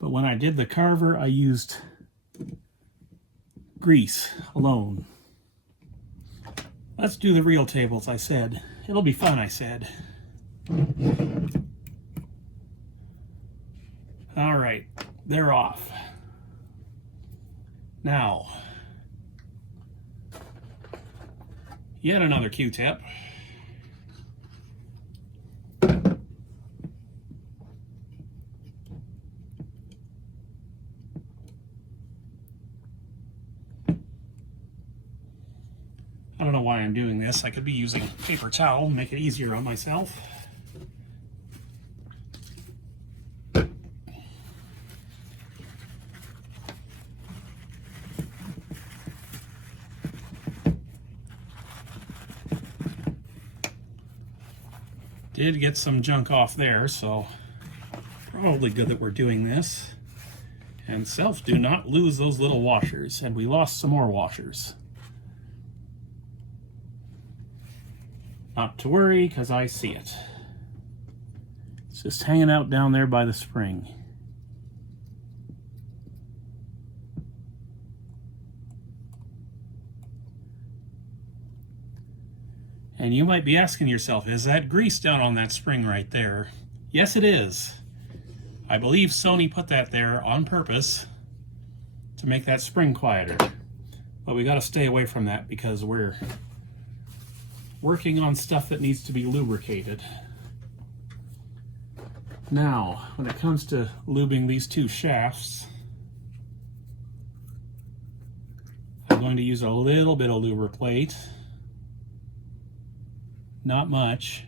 But when I did the Carver, I used grease alone. Let's do the reel tables, I said. It'll be fun, I said. All right, they're off. Now, yet another Q-tip. I don't know why I'm doing this. I could be using a paper towel, make it easier on myself. Did get some junk off there, so probably good that we're doing this. And self, do not lose those little washers. And we lost some more washers. Not to worry, because I see it. It's just hanging out down there by the spring. And you might be asking yourself, is that grease down on that spring right there? Yes, it is. I believe Sony put that there on purpose to make that spring quieter. But we got to stay away from that because we're working on stuff that needs to be lubricated. Now, when it comes to lubing these two shafts, I'm going to use a little bit of lubriplate. Not much.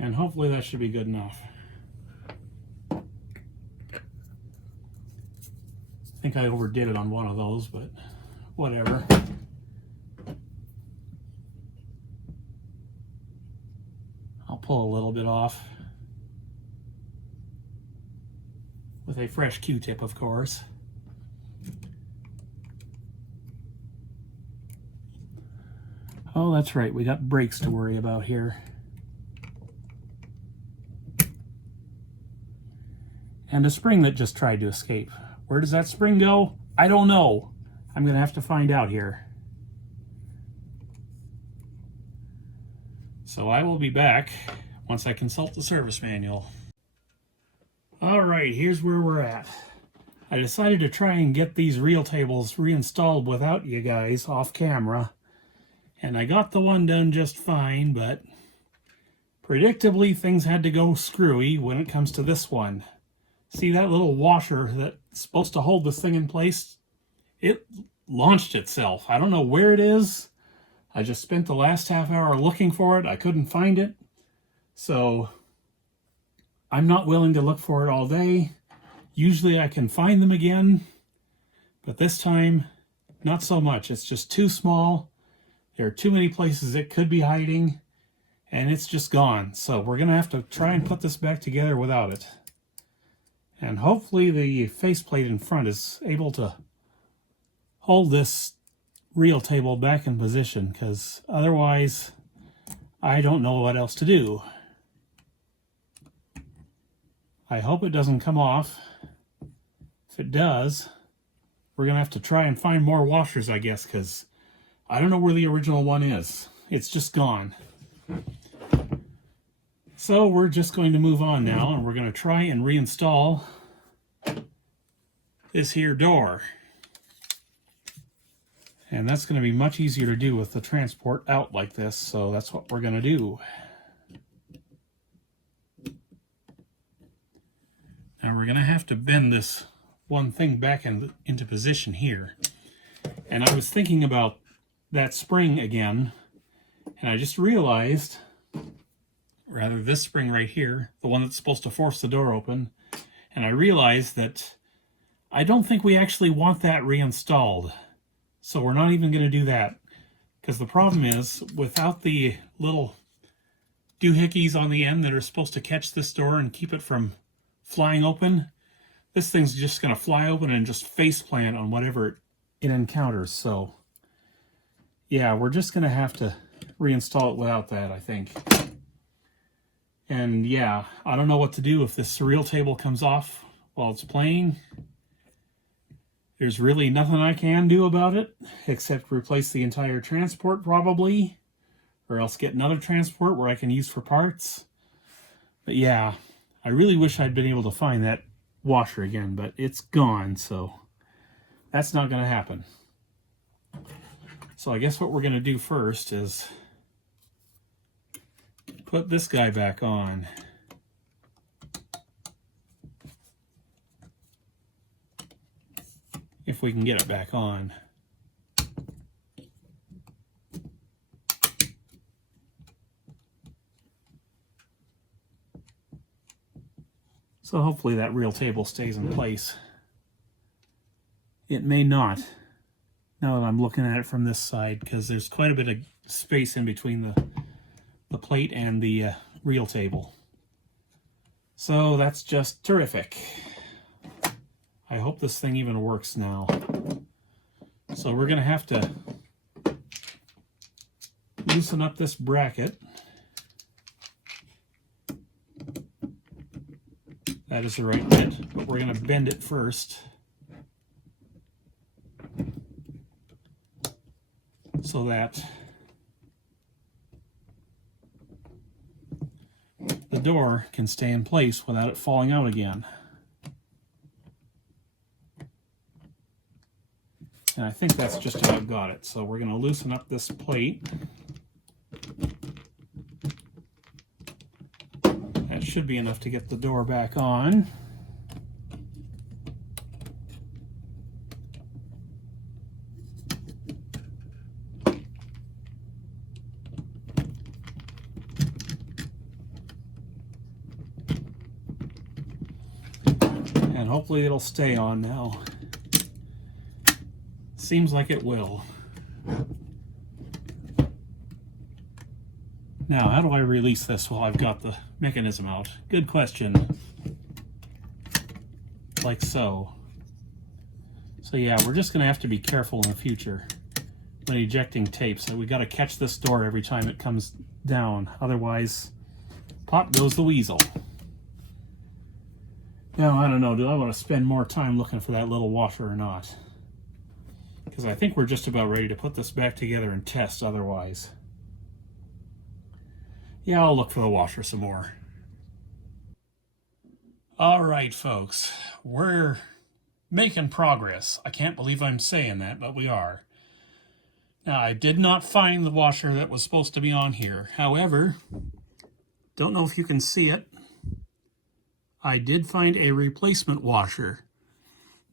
And hopefully that should be good enough. I think I overdid it on one of those, but whatever. I'll pull a little bit off with a fresh Q-tip, of course. Oh, that's right, we got brakes to worry about here. And a spring that just tried to escape. Where does that spring go? I don't know. I'm going to have to find out here. So I will be back once I consult the service manual. Alright, here's where we're at. I decided to try and get these reel tables reinstalled without you guys off camera. And I got the one done just fine, but predictably things had to go screwy when it comes to this one. See that little washer that's supposed to hold this thing in place? It launched itself. I don't know where it is. I just spent the last half hour looking for it. I couldn't find it. So I'm not willing to look for it all day. Usually I can find them again, but this time, not so much. It's just too small. There are too many places it could be hiding, and it's just gone. So we're going to have to try and put this back together without it. And hopefully the faceplate in front is able to hold this reel table back in position, because otherwise I don't know what else to do. I hope it doesn't come off. If it does, we're going to have to try and find more washers, I guess, because I don't know where the original one is. It's just gone. So we're just going to move on now, and we're going to try and reinstall this here door. And that's going to be much easier to do with the transport out like this, so that's what we're going to do. Now we're going to have to bend this one thing back into position here. And I was thinking about that spring again, and I just realized, rather this spring right here, the one that's supposed to force the door open, and I realized that I don't think we actually want that reinstalled. So we're not even going to do that, because the problem is, without the little doohickeys on the end that are supposed to catch this door and keep it from flying open, this thing's just going to fly open and just face plant on whatever it encounters. So yeah, we're just going to have to reinstall it without that, I think. And yeah, I don't know what to do if this reel table comes off while it's playing. There's really nothing I can do about it, except replace the entire transport probably, or else get another transport where I can use for parts. But yeah, I really wish I'd been able to find that washer again, but it's gone, so that's not going to happen. So I guess what we're going to do first is put this guy back on. If we can get it back on. So hopefully that reel table stays in place. It may not, now that I'm looking at it from this side, because there's quite a bit of space in between the plate and the reel table. So that's just terrific. I hope this thing even works now. So we're going to have to loosen up this bracket. That is the right bit, but we're going to bend it first, so that the door can stay in place without it falling out again. And I think that's just about got it. So we're going to loosen up this plate. That should be enough to get the door back on. And hopefully it'll stay on now. Seems like it will. Now, how do I release this while I've got the mechanism out? Good question. Like so. So yeah, we're just going to have to be careful in the future when ejecting tape. So we got to catch this door every time it comes down. Otherwise, pop goes the weasel. Now, I don't know, do I want to spend more time looking for that little washer or not? Because I think we're just about ready to put this back together and test otherwise. Yeah, I'll look for the washer some more. All right, folks, we're making progress. I can't believe I'm saying that, but we are. Now, I did not find the washer that was supposed to be on here. However, don't know if you can see it, I did find a replacement washer.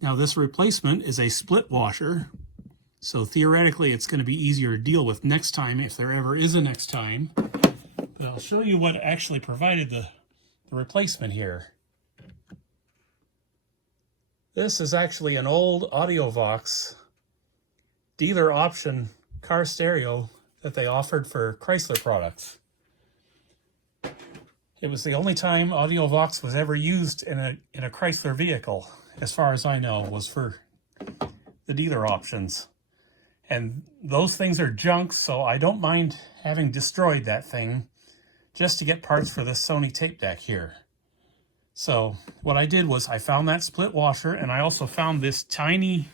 Now, this replacement is a split washer, so theoretically it's going to be easier to deal with next time, if there ever is a next time. But I'll show you what actually provided the replacement here. This is actually an old AudioVox dealer option car stereo that they offered for Chrysler products. It was the only time AudioVox was ever used in a Chrysler vehicle, as far as I know, was for the dealer options. And those things are junk, so I don't mind having destroyed that thing just to get parts for this Sony tape deck here. So what I did was I found that split washer, and I also found this tiny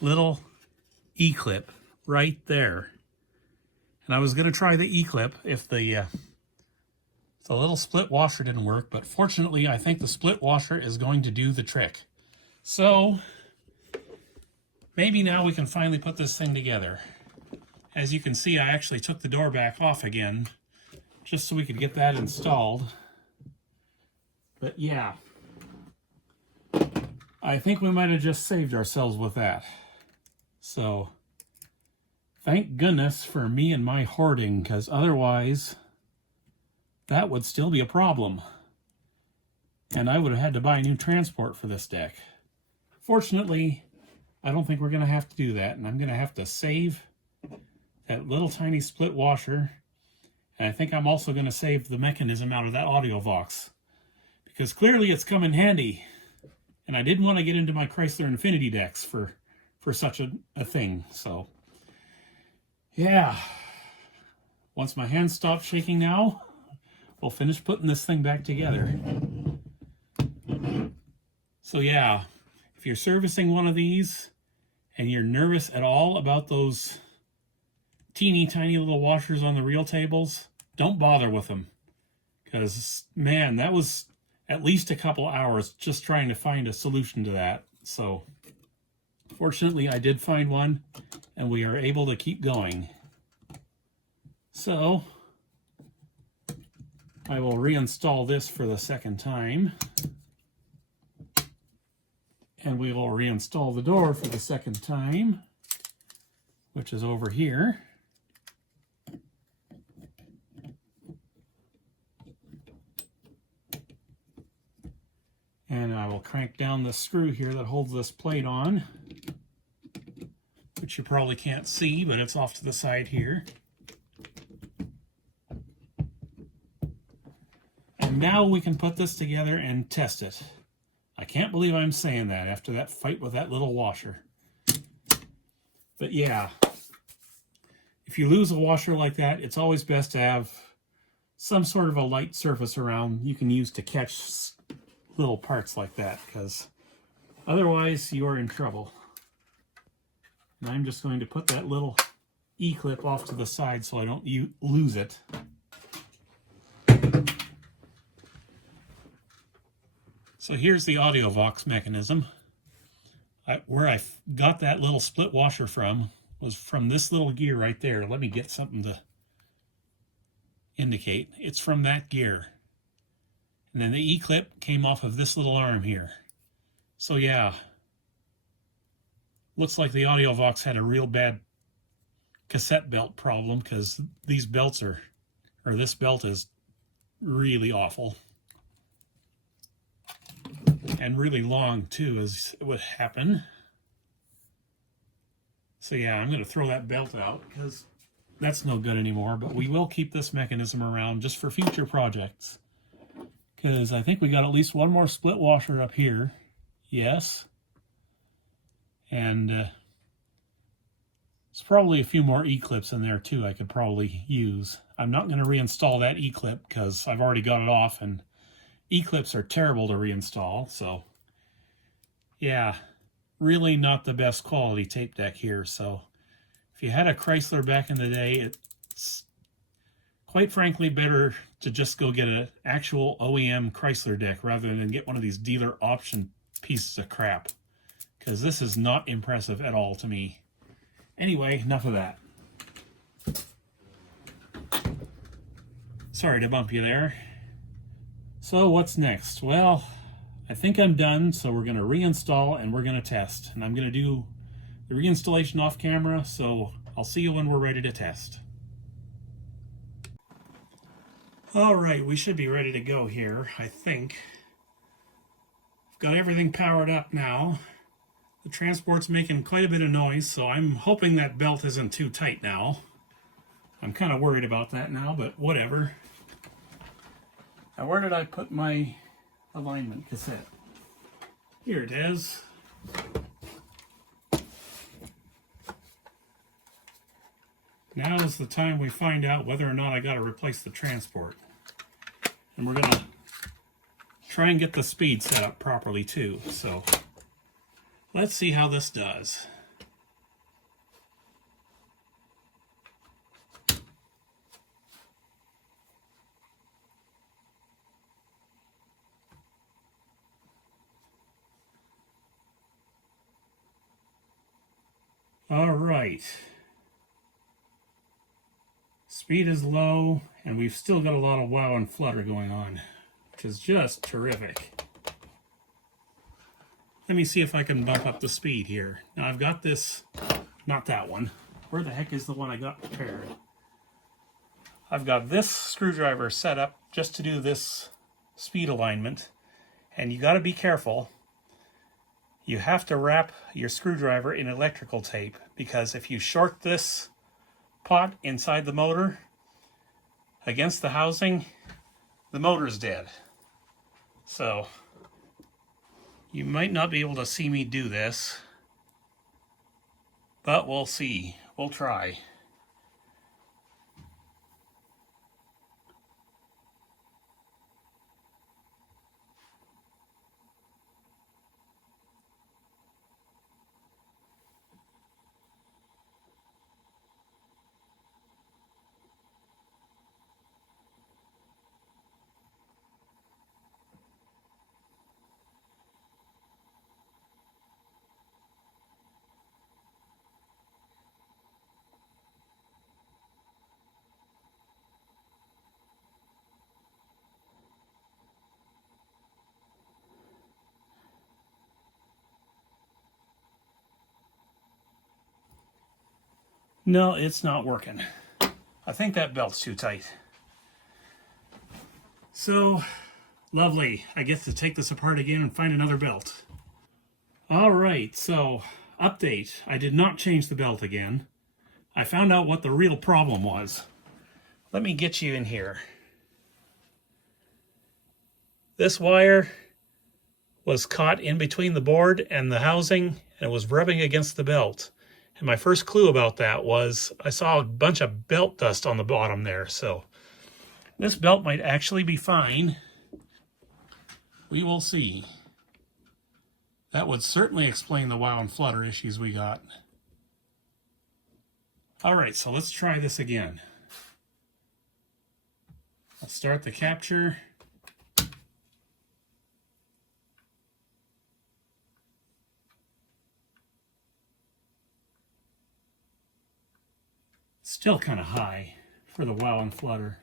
little E-clip right there. And I was going to try the E-clip if the little split washer didn't work, but fortunately I think the split washer is going to do the trick. So maybe now we can finally put this thing together. As you can see, I actually took the door back off again just so we could get that installed. But yeah, I think we might have just saved ourselves with that. So thank goodness for me and my hoarding, because otherwise that would still be a problem. And I would have had to buy new transport for this deck. Fortunately, I don't think we're going to have to do that, and I'm going to have to save that little tiny split washer, and I think I'm also going to save the mechanism out of that AudioVox, because clearly it's come in handy, and I didn't want to get into my Chrysler Infinity decks for such a thing. So yeah, once my hands stop shaking now, we'll finish putting this thing back together. So yeah, if you're servicing one of these and you're nervous at all about those teeny tiny little washers on the reel tables, don't bother with them. Because, man, that was at least a couple hours just trying to find a solution to that. So, fortunately, I did find one, and we are able to keep going. So, I will reinstall this for the second time. And we will reinstall the door for the second time, which is over here. And I will crank down the screw here that holds this plate on, which you probably can't see, but it's off to the side here. And now we can put this together and test it. I can't believe I'm saying that after that fight with that little washer. But yeah, if you lose a washer like that, it's always best to have some sort of a light surface around you can use to catch little parts like that, because otherwise you are in trouble. And I'm just going to put that little E-clip off to the side so I don't lose it. So here's the AudioVox mechanism. Where I got that little split washer from was from this little gear right there. Let me get something to indicate. It's from that gear. And then the E-clip came off of this little arm here. So yeah, looks like the AudioVox had a real bad cassette belt problem, because these belts are, or this belt is really awful. And really long too, as it would happen. So yeah, I'm going to throw that belt out because that's no good anymore, but we will keep this mechanism around just for future projects. Because I think we got at least one more split washer up here. Yes. And there's probably a few more E-clips in there too I could probably use. I'm not going to reinstall that E-clip because I've already got it off, and E-clips are terrible to reinstall. So yeah, really not the best quality tape deck here. So if you had a Chrysler back in the day, it's quite frankly better to just go get an actual OEM Chrysler deck rather than get one of these dealer option pieces of crap, because this is not impressive at all to me. Anyway, enough of that. Sorry to bump you there. So what's next? Well, I think I'm done, so we're going to reinstall and we're going to test. And I'm going to do the reinstallation off camera, so I'll see you when we're ready to test. All right, we should be ready to go here, I think. I've got everything powered up now. The transport's making quite a bit of noise, so I'm hoping that belt isn't too tight now. I'm kind of worried about that now, but whatever. Now, where did I put my alignment cassette? Here it is. Now is the time we find out whether or not I got to replace the transport. And we're going to try and get the speed set up properly too. So let's see how this does. All right. Speed is low, and we've still got a lot of wow and flutter going on, which is just terrific. Let me see if I can bump up the speed here. Now I've got this, not that one. Where the heck is the one I got prepared? I've got this screwdriver set up just to do this speed alignment, and you got to be careful. You have to wrap your screwdriver in electrical tape, because if you short this pot inside the motor against the housing, the motor's dead. So you might not be able to see me do this, but we'll see. We'll try. No, it's not working. I think that belt's too tight. So Lovely. I get to take this apart again and find another belt. All right, so update. I did not change the belt again. I found out what the real problem was. Let me get you in here. This wire was caught in between the board and the housing, and it was rubbing against the belt. And my first clue about that was I saw a bunch of belt dust on the bottom there. So this belt might actually be fine. We will see. That would certainly explain the wow and flutter issues we got. All right, so let's try this again. Let's start the capture. Still kind of high for the wow and flutter.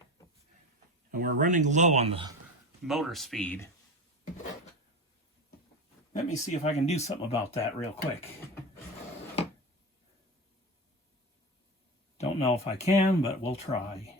And we're running low on the motor speed. Let me see if I can do something about that real quick. Don't know if I can, but we'll try.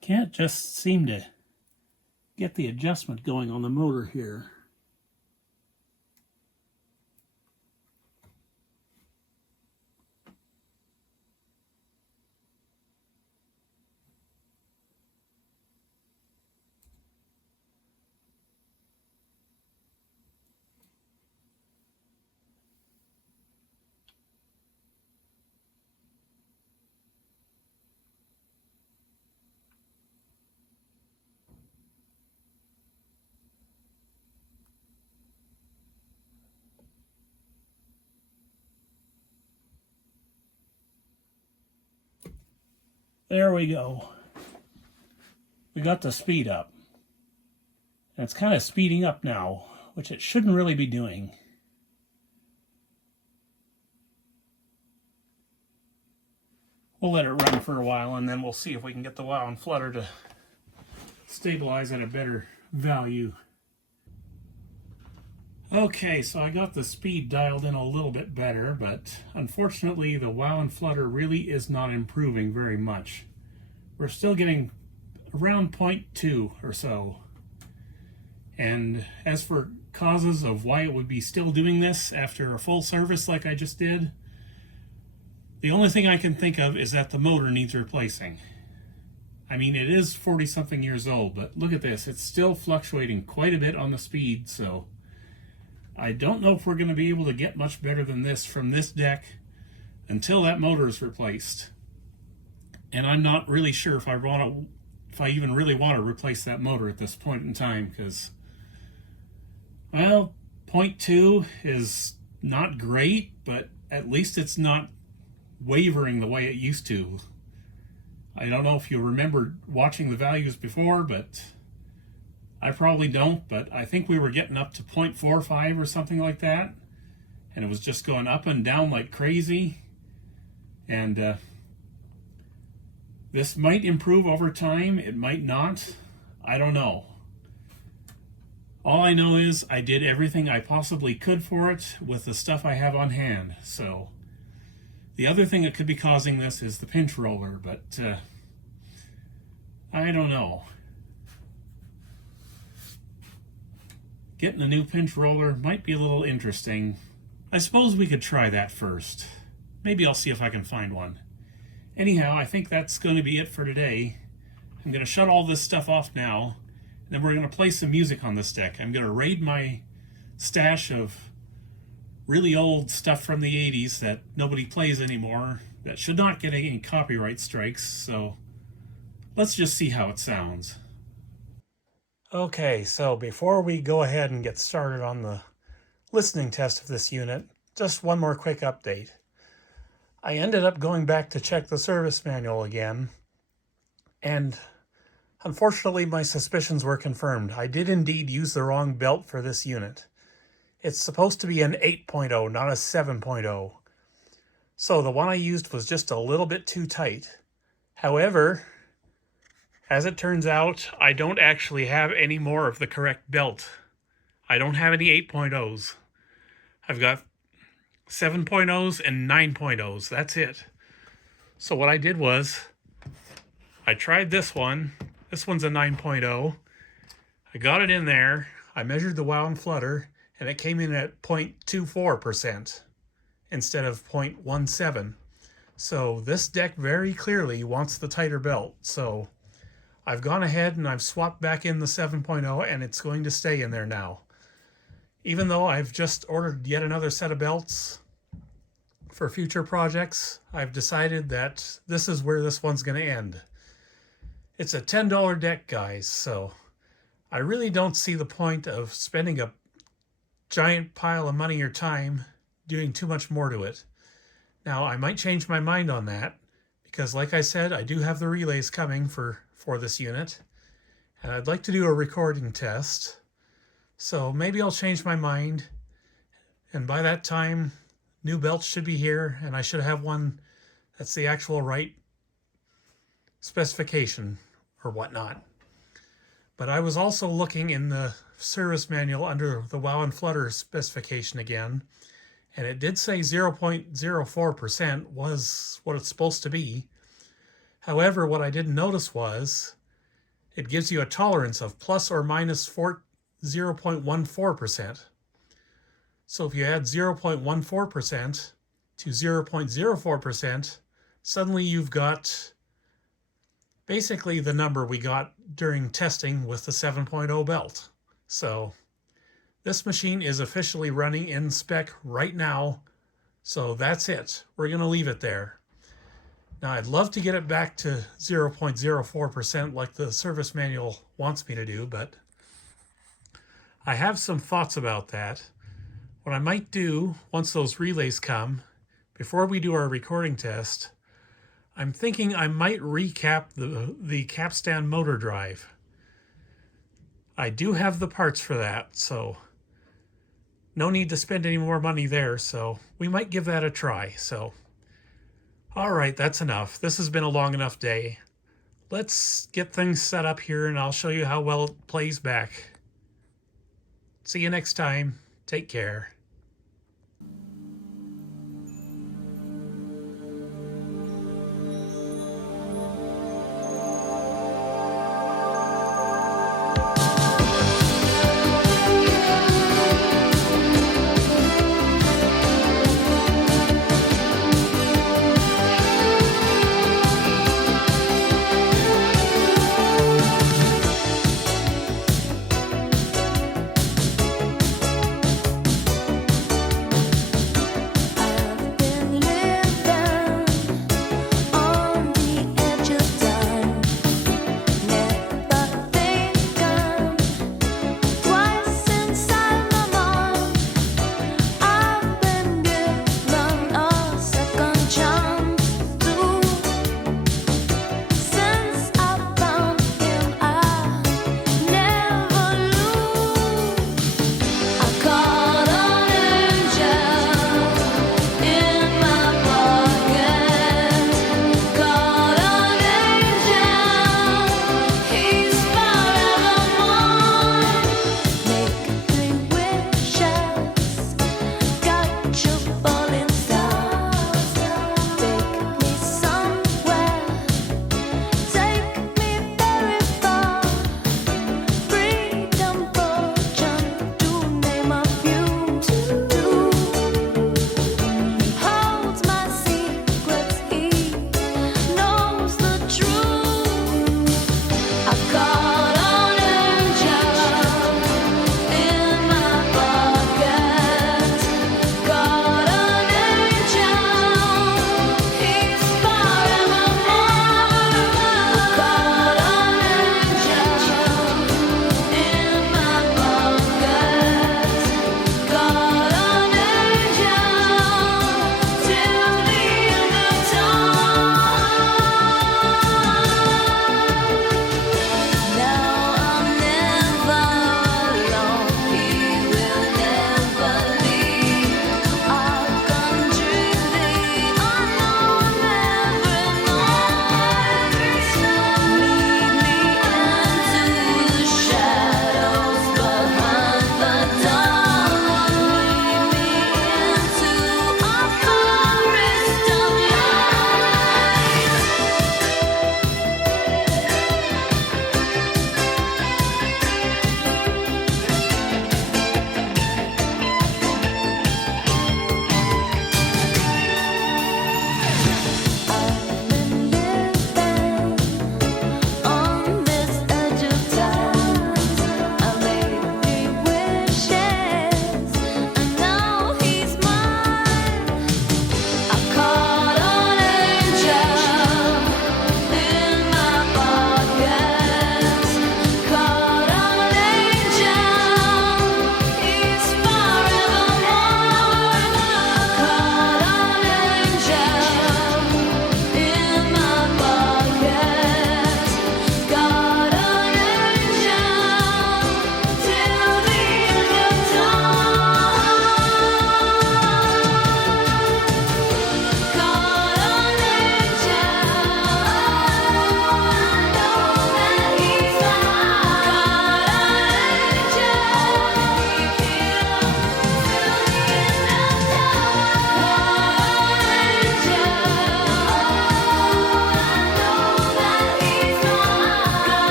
Can't just seem to get the adjustment going on the motor here. There we go. We got the speed up. And it's kind of speeding up now, which it shouldn't really be doing. We'll let it run for a while and then we'll see if we can get the wow and flutter to stabilize at a better value. Okay, so I got the speed dialed in a little bit better, but unfortunately the wow and flutter really is not improving very much. We're still getting around 0.2 or so. And as for causes of why it would be still doing this after a full service like I just did, the only thing I can think of is that the motor needs replacing. I mean, it is 40-something years old, but look at this. It's still fluctuating quite a bit on the speed, so I don't know if we're going to be able to get much better than this from this deck until that motor is replaced. And I'm not really sure if I even really want to replace that motor at this point in time, because, well, 0.2 is not great, but at least it's not wavering the way it used to. I don't know if you remember watching the values before, but I probably don't, but I think we were getting up to 0.45 or something like that, and it was just going up and down like crazy. And this might improve over time, it might not, I don't know. All I know is I did everything I possibly could for it with the stuff I have on hand. So the other thing that could be causing this is the pinch roller, but I don't know. Getting a new pinch roller might be a little interesting. I suppose we could try that first. Maybe I'll see if I can find one. Anyhow, I think that's going to be it for today. I'm going to shut all this stuff off now, and then we're going to play some music on this deck. I'm going to raid my stash of really old stuff from the 80s that nobody plays anymore, that should not get any copyright strikes, so let's just see how it sounds. Okay, so before we go ahead and get started on the listening test of this unit, just one more quick update. I ended up going back to check the service manual again, and unfortunately my suspicions were confirmed. I did indeed use the wrong belt for this unit. It's supposed to be an 8.0, not a 7.0. So the one I used was just a little bit too tight. However, as it turns out, I don't actually have any more of the correct belt. I don't have any 8.0s. I've got 7.0s and 9.0s. That's it. So what I did was, I tried this one. This one's a 9.0. I got it in there. I measured the wow and flutter, and it came in at 0.24% instead of 0.17. So this deck very clearly wants the tighter belt. So I've gone ahead and I've swapped back in the 7.0, and it's going to stay in there now. Even though I've just ordered yet another set of belts for future projects, I've decided that this is where this one's going to end. It's a $10 deck, guys, so I really don't see the point of spending a giant pile of money or time doing too much more to it. Now, I might change my mind on that, because like I said, I do have the relays coming for this unit, and I'd like to do a recording test. So maybe I'll change my mind, and by that time, new belts should be here, and I should have one that's the actual right specification or whatnot. But I was also looking in the service manual under the wow and flutter specification again, and it did say 0.04% was what it's supposed to be. However, what I didn't notice was it gives you a tolerance of plus or minus 0.14%. So if you add 0.14% to 0.04%, suddenly you've got basically the number we got during testing with the 7.0 belt. So this machine is officially running in spec right now. So that's it. We're going to leave it there. Now, I'd love to get it back to 0.04% like the service manual wants me to do, but I have some thoughts about that. What I might do once those relays come, before we do our recording test, I'm thinking I might recap the capstan motor drive. I do have the parts for that, so no need to spend any more money there, so we might give that a try. So, all right, that's enough. This has been a long enough day. Let's get things set up here, and I'll show you how well it plays back. See you next time. Take care.